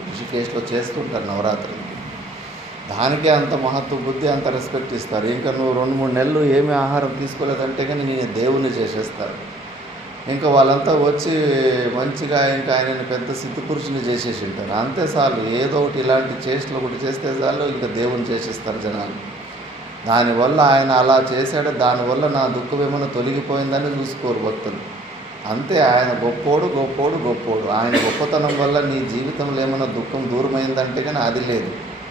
ఋషికేశ్లో చేస్తుంటారు నవరాత్రులకి. దానికే అంత మహత్వ బుద్ధి, అంత రెస్పెక్ట్ ఇస్తారు. ఇంకా నువ్వు 2-3 నెలలు ఏమీ ఆహారం తీసుకోలేదంటే కానీ నేను దేవుణ్ణి చేసేస్తారు. ఇంకా వాళ్ళంతా వచ్చి మంచిగా ఇంకా ఆయనని పెద్ద సిద్ధపురుషుని చేసేసి ఉంటారు. అంతే చాలు, ఏదో ఒకటి ఇలాంటి చేష్టలు ఒకటి చేస్తే చాలు ఇంకా దేవుని చేసేస్తారు జనాలు. దానివల్ల ఆయన అలా చేశాడు, దానివల్ల నా దుఃఖం ఏమైనా తొలగిపోయిందని చూసుకోరు భక్తులు. అంతే, ఆయన గొప్పోడు గొప్పోడు గొప్పోడు. ఆయన గొప్పతనం వల్ల నీ జీవితంలో ఏమైనా దుఃఖం దూరమైందంటే కానీ అది లేదు,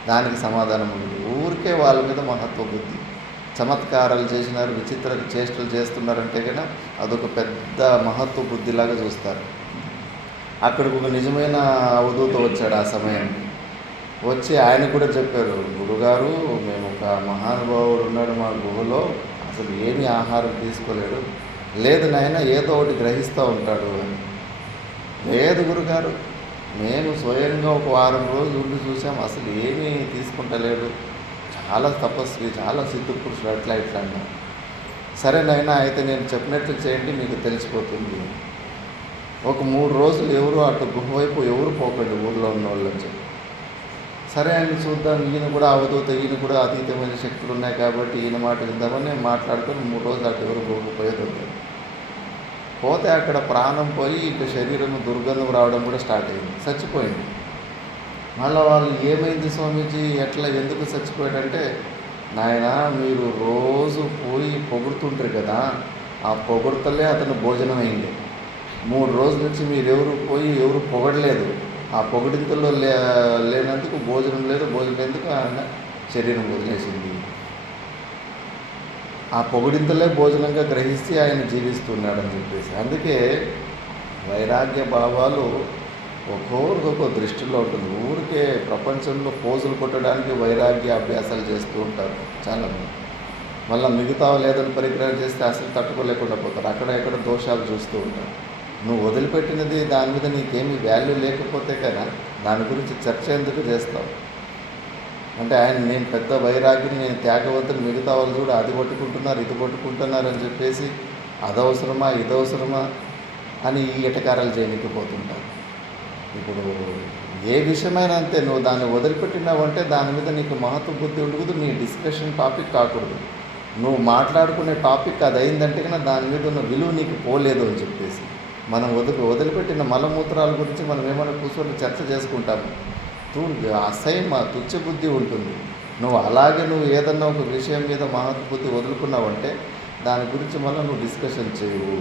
దానికి సమాధానం ఉంది. ఊరికే వాళ్ళ మీద మహత్వ బుద్ధి. చమత్కారాలు చేసినారు, విచిత్ర చేష్టలు చేస్తున్నారంటే కన్నా అదొక పెద్ద మహత్వ బుద్ధిలాగా చూస్తారు. అక్కడికి ఒక నిజమైన అవధూత వచ్చాడు ఆ సమయానికి. వచ్చి ఆయన కూడా చెప్పారు, గురుగారు మేము ఒక మహానుభావుడు ఉన్నాడు మా గుహలో, అసలు ఏమీ ఆహారం తీసుకోలేడు. లేదు నాయన ఏదో ఒకటి గ్రహిస్తూ ఉంటాడు అని. లేదు గురుగారు, మేము స్వయంగా ఒక వారం రోజులు ఉండి చూసాం, అసలు ఏమీ తీసుకుంటలేడు, చాలా తపస్వి, చాలా సిద్ధపురుషుడు, అట్లా ఇట్లా అన్నారు. సరే నాయనా, అయితే నేను చెప్పినట్లు చేయండి, మీకు తెలిసిపోతుంది. ఒక 3 రోజులు ఎవరు అటు గుహ వైపు ఎవరు పోకండి ఊళ్ళో ఉన్న వాళ్ళని చెప్పి. సరే అని చూద్దాం, ఈయన కూడా అవధూత, ఈయన కూడా అతీతమైన శక్తులు ఉన్నాయి కాబట్టి ఈయన మాట విందామని మాట్లాడుకొని 3 రోజులు అటు ఎవరు గుహ పోయేది. పోతే అక్కడ ప్రాణం పోయి ఇంకా శరీరం దుర్గంధం రావడం కూడా స్టార్ట్ అయింది, చచ్చిపోయింది. మళ్ళీ వాళ్ళు ఏమైంది స్వామీజీ, ఎట్లా ఎందుకు చచ్చిపోయాడంటే, నాయన మీరు రోజు పోయి పొగుడుతుంటారు కదా, ఆ పొగుడుతలే అతను భోజనం అయింది. 3 రోజుల నుంచి మీరెవరు పోయి ఎవరు పొగడలేదు, ఆ పొగిడింతల్లో లేనందుకు భోజనం లేదు, భోజనం ఎందుకు ఆయన శరీరం వదిలేసింది. ఆ పొగిడింతలే భోజనంగా గ్రహిస్తే ఆయన జీవిస్తున్నాడని చెప్పేసి. అందుకే వైరాగ్య భావాలు ఒక్కొక్క దృష్టిలో ఉంటుంది. ఊరికే ప్రపంచంలో పోజులు కొట్టడానికి వైరాగ్య అభ్యాసాలు చేస్తూ ఉంటారు చాలామంది. మళ్ళీ మిగతా లేదని పరిగ్రహం చేస్తే అసలు తట్టుకోలేకుండా పోతారు, అక్కడ ఎక్కడ దోషాలు చూస్తూ ఉంటారు. నువ్వు వదిలిపెట్టినది దాని మీద నీకేమీ వాల్యూ లేకపోతే కదా దాని గురించి చర్చ ఎందుకు చేస్తావు అంటే, ఆయన నేను పెద్ద వైరాగ్యని, నేను త్యాగవంతుని, మిగతా వాళ్ళు కూడా అది పట్టుకుంటున్నారు ఇది పట్టుకుంటున్నారు అని చెప్పేసి అదవసరమా ఇదవసరమా అని ఈ ఎటకారాలు చేయలేకపోతుంటారు. ఇప్పుడు ఏ విషయమైనా అంతే, నువ్వు దాన్ని వదిలిపెట్టినావంటే దాని మీద నీకు మహత్వ బుద్ధి ఉండకూడదు, నీ డిస్కషన్ టాపిక్ కాకూడదు. నువ్వు మాట్లాడుకునే టాపిక్ అది అయిందంటే కన్నా దాని మీద ఉన్న విలువ నీకు పోలేదు అని చెప్పేసి. మనం వదిలిపెట్టిన మలమూత్రాల గురించి మనం ఏమైనా కూర్చొని చర్చ చేసుకుంటాము. అసహ్యం, తుచ్చ బుద్ధి ఉంటుంది. నువ్వు ఏదన్నా ఒక విషయం మీద మహత్వ బుద్ధి వదులుకున్నావంటే దాని గురించి మళ్ళీ నువ్వు డిస్కషన్ చేయవు.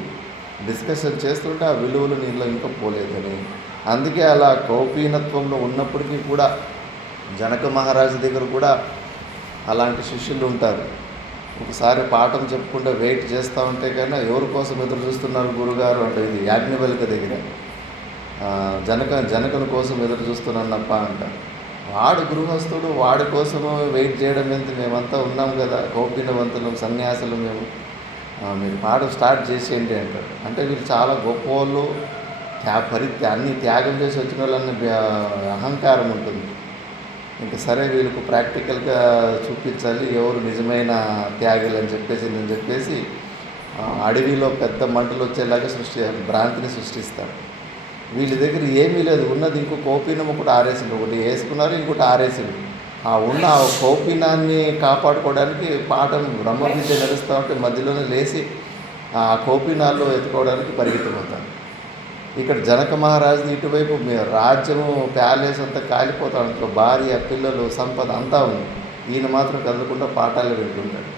డిస్కషన్ చేస్తుంటే ఆ విలువలు నీలో ఇంకా పోలేదని. అందుకే అలా కౌపీనత్వంలో ఉన్నప్పటికీ కూడా జనక మహారాజు దగ్గర కూడా అలాంటి శిష్యులు ఉంటారు. ఒకసారి పాఠం చెప్పుకుంటే వెయిట్ చేస్తూ ఉంటే కన్నా ఎవరి కోసం ఎదురు చూస్తున్నారు గురుగారు అంటే, ఇది యాజ్ఞవల్క్య దగ్గర జనకుని కోసం ఎదురు చూస్తున్నానప్ప అంట. వాడు గృహస్థుడు, వాడి కోసము వెయిట్ చేయడం ఎంత, మేమంతా ఉన్నాం కదా కౌపీనవంతులం సన్యాసులు మేము, మీరు పాఠం స్టార్ట్ చేసేయండి అంటారు. అంటే వీళ్ళు చాలా గొప్ప వాళ్ళు, అన్ని త్యాగం చేసి వచ్చిన వాళ్ళని అహంకారం ఉంటుంది. ఇంకా సరే వీళ్ళకు ప్రాక్టికల్గా చూపించాలి ఎవరు నిజమైన త్యాగులు అని చెప్పేసి అడవిలో పెద్ద మంటలు వచ్చేలాగా భ్రాంతిని సృష్టిస్తారు. వీళ్ళ దగ్గర ఏమీ లేదు, ఉన్నది ఇంకో కౌపీనం ఒకటి ఆరేసింది, ఒకటి వేసుకున్నారు ఇంకోటి ఆరేసింది. ఆ ఉన్న ఆ కౌపీనాన్ని కాపాడుకోవడానికి పాఠం బ్రహ్మ విద్య నడుస్తూ ఉంటే మధ్యలోనే లేచి ఆ కౌపీనాల్లో ఎత్తుకోవడానికి పరిగెత్తిపోతారు. ఇక్కడ జనక మహారాజు ఇటువైపు రాజ్యము ప్యాలెస్ అంతా కాలిపోతా ఉంటుంది, భార్య పిల్లలు సంపద అంతా ఉంది. ఈయన మాత్రం కదలకుండా పాఠాలు వింటుంటాడు.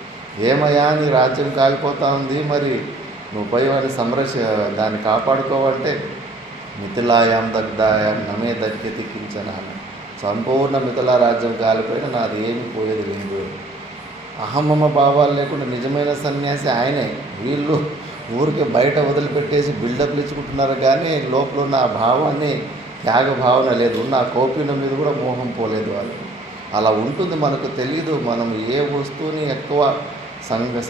ఏమయ్యా నీ రాజ్యం కాలిపోతూ ఉంది, మరి నువ్వు పోయి వాడిని దాన్ని కాపాడుకోవంటే, మిథిలాయాం దగ్ధాయాం నమే దగ్ధ్యతి కించన, సంపూర్ణ మిథిలా రాజ్యం కాలిపోయినా నాది ఏమి పోయేది లేదు. అహమ్మమ భావాలు లేకుండా నిజమైన సన్యాసి ఆయనే. వీళ్ళు ఊరికి బయట వదిలిపెట్టేసి బిల్డప్లు ఇచ్చుకుంటున్నారు కానీ లోపల ఉన్న ఆ భావాన్ని త్యాగ భావన లేదు. ఉన్న ఆ కౌపీనం మీద కూడా మోహం పోలేదు వాళ్ళకి. అలా ఉంటుంది, మనకు తెలీదు. మనం ఏ వస్తువుని ఎక్కువ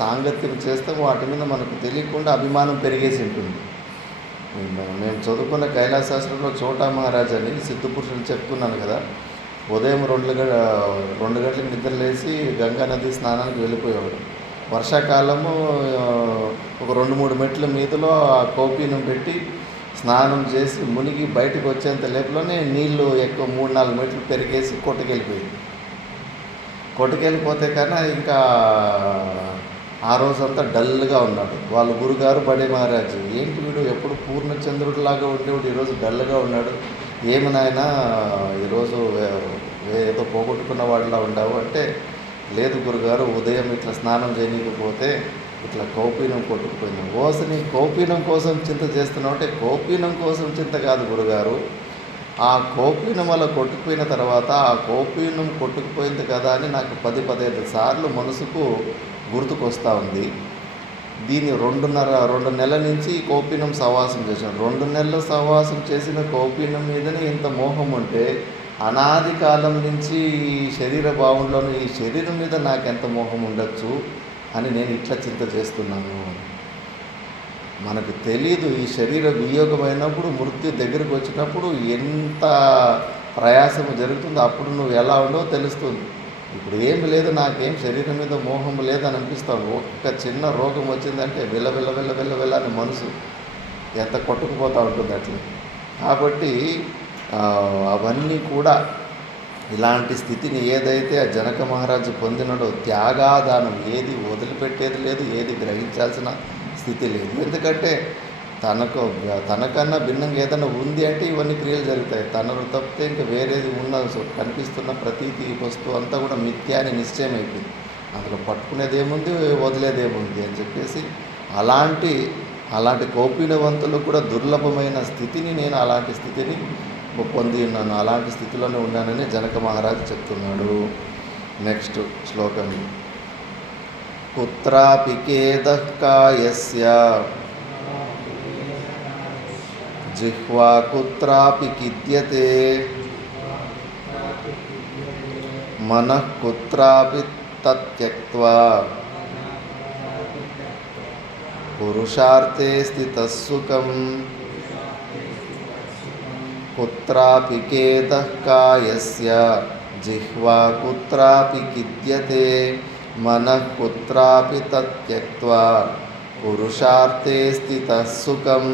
సాంగత్యం చేస్తామో వాటి మీద మనకు తెలియకుండా అభిమానం పెరిగేసి ఉంటుంది. మేము చదువుకున్న కైలాసాశ్రమంలో చోటా మహారాజ్ అని సిద్ధపురుషులు చెప్తున్నాను కదా, ఉదయం 2 గంటలకు నిద్ర లేచి గంగా నది స్నానానికి వెళ్ళిపోయేవాడు. వర్షాకాలము ఒక 2-3 మెట్ల మీదలో ఆ కౌపీనం పెట్టి స్నానం చేసి మునిగి బయటకు వచ్చేంత లేపులోనే నీళ్లు ఎక్కువ 3-4 మెట్లు పెరిగేసి కొట్టుకెళ్ళిపోతే కన్నా ఇంకా ఆ రోజంతా డల్గా ఉన్నాడు. వాళ్ళ గురుగారు బడే మహారాజు, ఏంటి వీడు ఎప్పుడు పూర్ణచంద్రుడిలాగా ఉండేవాడు, ఈరోజు డల్గా ఉన్నాడు, ఏమి నాయనా ఈరోజు ఏదో పోగొట్టుకున్న వాడిలా ఉండావు అంటే, లేదు గురుగారు, ఉదయం ఇట్లా స్నానం చేయనీకపోతే ఇట్లా కౌపీనం కొట్టుకుపోయింది. ఓసని కౌపీనం కోసం చింత చేస్తున్నావు అంటే, కౌపీనం కోసం చింత కాదు గురుగారు, ఆ కౌపీనం అలా కొట్టుకుపోయిన తర్వాత ఆ కౌపీనం కొట్టుకుపోయింది కదా అని నాకు 10-15 సార్లు మనసుకు గుర్తుకొస్తూ ఉంది. దీన్ని 2 నెలల నుంచి కౌపీనం సహవాసం చేశాను. 2 నెలలు సహవాసం చేసిన కౌపీనం మీదనే ఇంత మోహం ఉంటే, అనాది కాలం నుంచి ఈ శరీర భావంలోని ఈ శరీరం మీద నాకెంత మోహం ఉండొచ్చు అని నేను ఇట్లా చింత చేస్తున్నాను. మనకు తెలీదు, ఈ శరీర వియోగమైనప్పుడు, మృత్యు దగ్గరికి వచ్చినప్పుడు ఎంత ప్రయాసం జరుగుతుందో అప్పుడు నువ్వు ఎలా ఉండవో తెలుస్తుంది. ఇప్పుడు ఏమి లేదు, నాకేం శరీరం మీద మోహం లేదని అనిపిస్తావు. ఒక్క చిన్న రోగం వచ్చిందంటే వెళ్ళ అని మనసు ఎంత కొట్టుకుపోతూ ఉంటుంది అట్లా. కాబట్టి అవన్నీ కూడా ఇలాంటి స్థితిని ఏదైతే ఆ జనక మహారాజు పొందినడో, త్యాగాదానం, ఏది వదిలిపెట్టేది లేదు, ఏది గ్రహించాల్సిన స్థితి లేదు. ఎందుకంటే తనకన్నా భిన్నంగా ఏదైనా ఉంది అంటే ఇవన్నీ క్రియలు జరుగుతాయి. తనను తప్పితే ఇంకా వేరేది కనిపిస్తున్న ప్రతీతి వస్తువు అంతా కూడా మిథ్యా అని నిశ్చయం అయిపోయింది. అందులో పట్టుకునేది ఏముంది, వదిలేది ఏముంది అని చెప్పేసి అలాంటి కౌపీనవంతులకు కూడా దుర్లభమైన స్థితిని, నేను అలాంటి స్థితిని పొంది ఉన్నాను, అలాంటి స్థితిలోనే ఉన్నానని జనక మహారాజు చెప్తున్నాడు. నెక్స్ట్ శ్లోకం, కుత్రాపి ఖేదః కాయస్య జిహ్వా కుత్రాపి ఖిద్యతే మనః కుత్రాపి తత్యక్త్వా పురుషార్థే స్థితః సుఖం. కుత్రాపి ఖేదః కాయస్య జిహ్వా కుత్రాపి ఖిద్యతే మనః కుత్రాపి తత్యక్త్వా పురుషార్థే స్థితః సుఖం.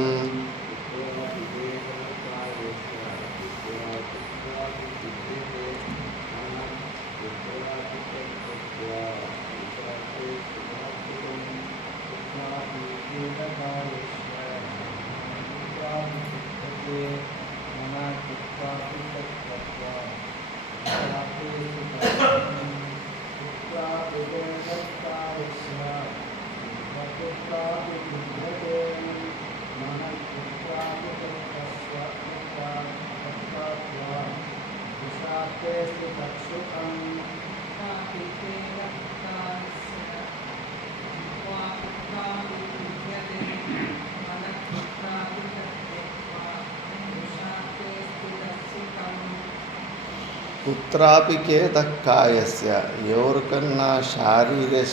కుత్రాపి ఖేదః కాయస్య, ఎవరికన్నా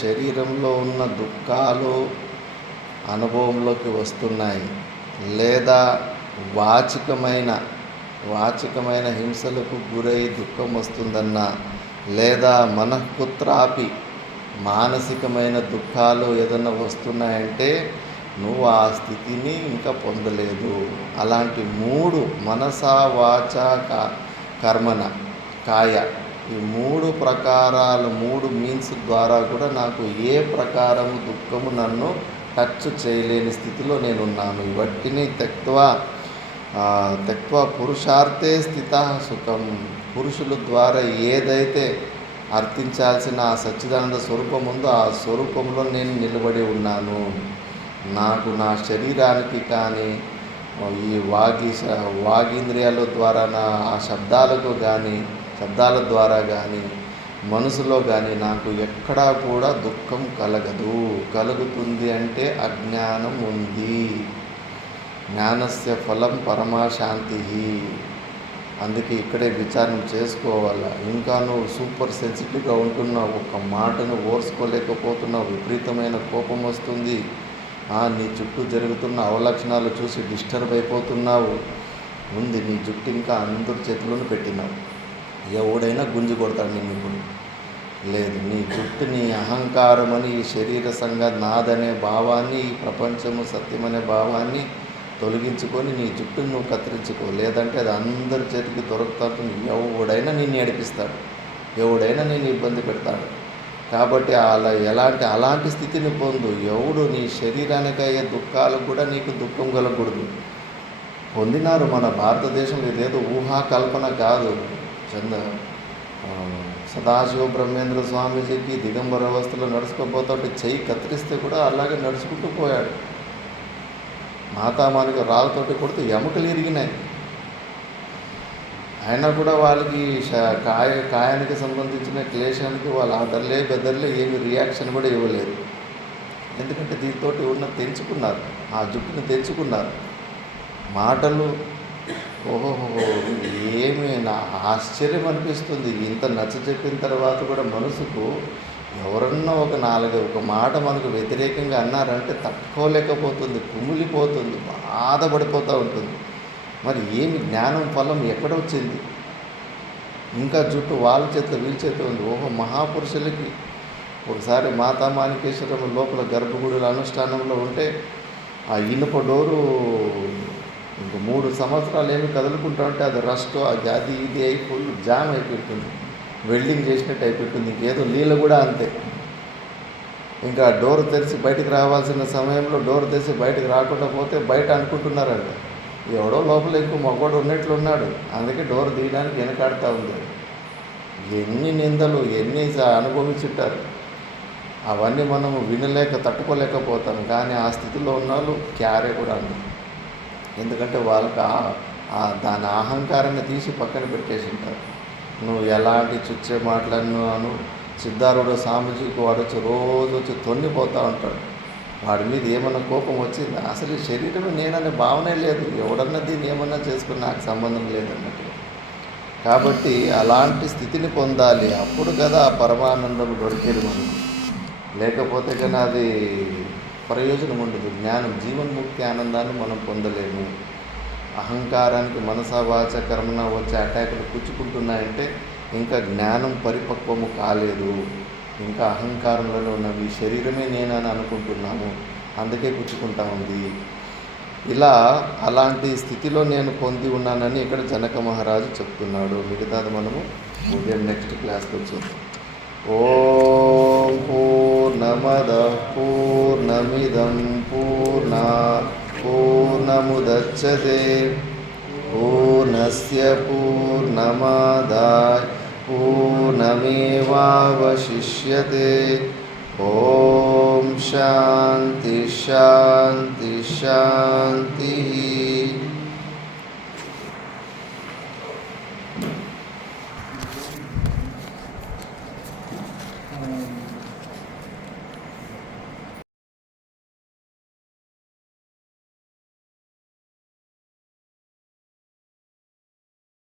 శరీరంలో ఉన్న దుఃఖాలు అనుభవంలోకి వస్తున్నాయి, లేదా వాచికమైన హింసలకు గురై దుఃఖం వస్తుందన్నా, లేదా మనఃకుత్రాపి మానసికమైన దుఃఖాలు ఏదన్నా వస్తున్నాయంటే నువ్వు ఆ స్థితిని ఇంకా పొందలేదు. అలాంటి 3 మనసా వాచ కర్మన కాయ, ఈ 3 ప్రకారాలు 3 మీన్స్ ద్వారా కూడా నాకు ఏ ప్రకారం దుఃఖము నన్ను టచ్ చేయలేని స్థితిలో నేనున్నాను. ఇవట్టిని త్యక్త్వా పురుషార్థే స్థితః సుఖం. పురుషుల ద్వారా ఏదైతే అర్థించాల్సిన ఆ సచ్చిదానంద స్వరూపం ఉందో ఆ స్వరూపంలో నేను నిలబడి ఉన్నాను. నాకు నా శరీరానికి కానీ, ఈ వాగీంద్రియాల ద్వారా ఆ శబ్దాల ద్వారా కానీ, మనసులో కానీ నాకు ఎక్కడా కూడా దుఃఖం కలగదు. కలుగుతుంది అంటే అజ్ఞానం ఉంది. జ్ఞానస్య ఫలం పరమాశాంతి. అందుకే ఇక్కడే విచారణ చేసుకోవాలా. ఇంకా నువ్వు సూపర్ సెన్సిటివ్గా ఉంటున్నావు, ఒక మాటను ఓర్చుకోలేకపోతున్నావు, విపరీతమైన కోపం వస్తుంది, నీ చుట్టూ జరుగుతున్న అవలక్షణాలు చూసి డిస్టర్బ్ అయిపోతున్నావు, ఉంది నీ జుట్టు ఇంకా అందరి చేతిలోనూ పెట్టినావు, ఎవడైనా గుంజి కొడతాడు నిన్ను ఇప్పుడు. లేదు, నీ జుట్టు నీ అహంకారం అని, ఈ శరీర సంఘ నాదనే భావాన్ని, ఈ ప్రపంచము సత్యమనే భావాన్ని తొలగించుకొని నీ జుట్టును నువ్వు కత్తిరించుకో. లేదంటే అది అందరి చేతికి దొరుకుతుంది. ఎవడైనా నిన్ను ఏడిపిస్తాడు, ఎవడైనా నేను ఇబ్బంది పెడతాడు. కాబట్టి అలాంటి స్థితిని పొందు. ఎవడు నీ శరీరానికి అయ్యే దుఃఖాలు కూడా నీకు దుఃఖం కలగకూడదు. పొందినారు మన భారతదేశంలో, ఇదేదో ఊహాకల్పన కాదు. సదాశివ బ్రహ్మేంద్ర స్వామీజీకి దిగంబర అవస్థలో నడుచుకోపోతుంటే చెయ్యి కత్తిరిస్తే కూడా అలాగే నడుచుకుంటూ పోయాడు. మాతామానికి రాళ్ళతోటి కొడుతూ ఎముకలు ఇరిగినాయి. అయినా కూడా వాళ్ళకి కాయానికి సంబంధించిన క్లేశానికి వాళ్ళు అదర్లే బెదర్లే ఏమి రియాక్షన్ కూడా ఇవ్వలేదు. ఎందుకంటే దీంతో తెంచుకున్నారు, ఆ జుట్టుని తెంచుకున్నారు. మాటలు ఓహోహో, ఏమి నా ఆశ్చర్యం అనిపిస్తుంది. ఇంత నచ్చ చెప్పిన తర్వాత కూడా మనసుకు ఎవరన్నా ఒక మాట మనకు వ్యతిరేకంగా అన్నారంటే తట్టుకోలేకపోతుంది, కుమిలిపోతుంది, బాధపడిపోతూ ఉంటుంది. మరి ఏమి జ్ఞానం ఫలం ఎక్కడ వచ్చింది? ఇంకా జుట్టు వాళ్ళ చేతిలో వీళ్ళ చేతిలో ఉంది. మహాపురుషులకి ఒకసారి మాతామాణికేశ్వరం లోపల గర్భగుడుల అనుష్ఠానంలో ఉంటే ఆ ఇనుప డోరు ఇంక 3 సంవత్సరాలు ఏమి కదులుకుంటూ ఉంటే అది రస్ట్ అది ఇది అయి ఫుల్ జామ్ అయిపోతుంది, వెల్డింగ్ చేసినట్టు అయిపోతుంది. ఇంకేదో నీళ్ళు కూడా అంతే. ఇంకా డోర్ తెరిచి బయటకు రావాల్సిన సమయంలో డోర్ తెరిచి బయటకు రాకుండా పోతే బయట అనుకుంటున్నారంట ఎవడో లోపల ఇంకో మగవాడు ఉన్నట్లున్నాడు, అందుకే డోర్ తీయడానికి వెనకాడుతూ ఉంది. ఎన్ని నిందలు ఎన్ని అనుభవించుంటారు. అవన్నీ మనము వినలేక తట్టుకోలేకపోతాం. కానీ ఆ స్థితిలో ఉన్న వాళ్ళు క్యారే కూడా అంటారు. ఎందుకంటే వాళ్ళకి దాని అహంకారాన్ని తీసి పక్కన పెట్టేసి ఉంటారు. నువ్వు ఎలాంటి చుచ్చే మాటలను సిద్ధారూఢ స్వామీజీకి వాడు వచ్చి రోజు వచ్చి తొన్నిపోతూ ఉంటాడు. వాడి మీద ఏమన్నా కోపం వచ్చింది, అసలు ఈ శరీరమే నేననే భావనే లేదు, ఎవడన్నా దీన్ని ఏమన్నా చేసుకుని నాకు సంబంధం లేదన్నట్టు. కాబట్టి అలాంటి స్థితిని పొందాలి, అప్పుడు కదా ఆ పరమానందం దొరికేది మనకు. లేకపోతే కానీ అది ప్రయోజనం ఉండదు. జ్ఞానం జీవన్ముక్తి ఆనందాన్ని మనం పొందలేము. అహంకారానికి మనసా వాచ కర్మన వచ్చే అటాకులు పుచ్చుకుంటున్నాయంటే ఇంకా జ్ఞానం పరిపక్వము కాలేదు. ఇంకా అహంకారంలో ఉన్నవి శరీరమే నేనని అనుకుంటున్నాము, అందుకే పుచ్చుకుంటా ఉంది. అలాంటి స్థితిలో నేను పొంది ఉన్నానని ఇక్కడ జనక మహారాజు చెప్తున్నాడు. మిగతాది మనము ఉదయం నెక్స్ట్ క్లాస్లో చూద్దాం. ఓం పూర్ణమదః పూర్ణమిదం పూర్ణాత్ పూర్ణముదచ్యతే పూర్ణస్య పూర్ణమాదాయ పూర్ణమేవావశిష్యతే. ఓం శాంతి శాంతి శాంతి.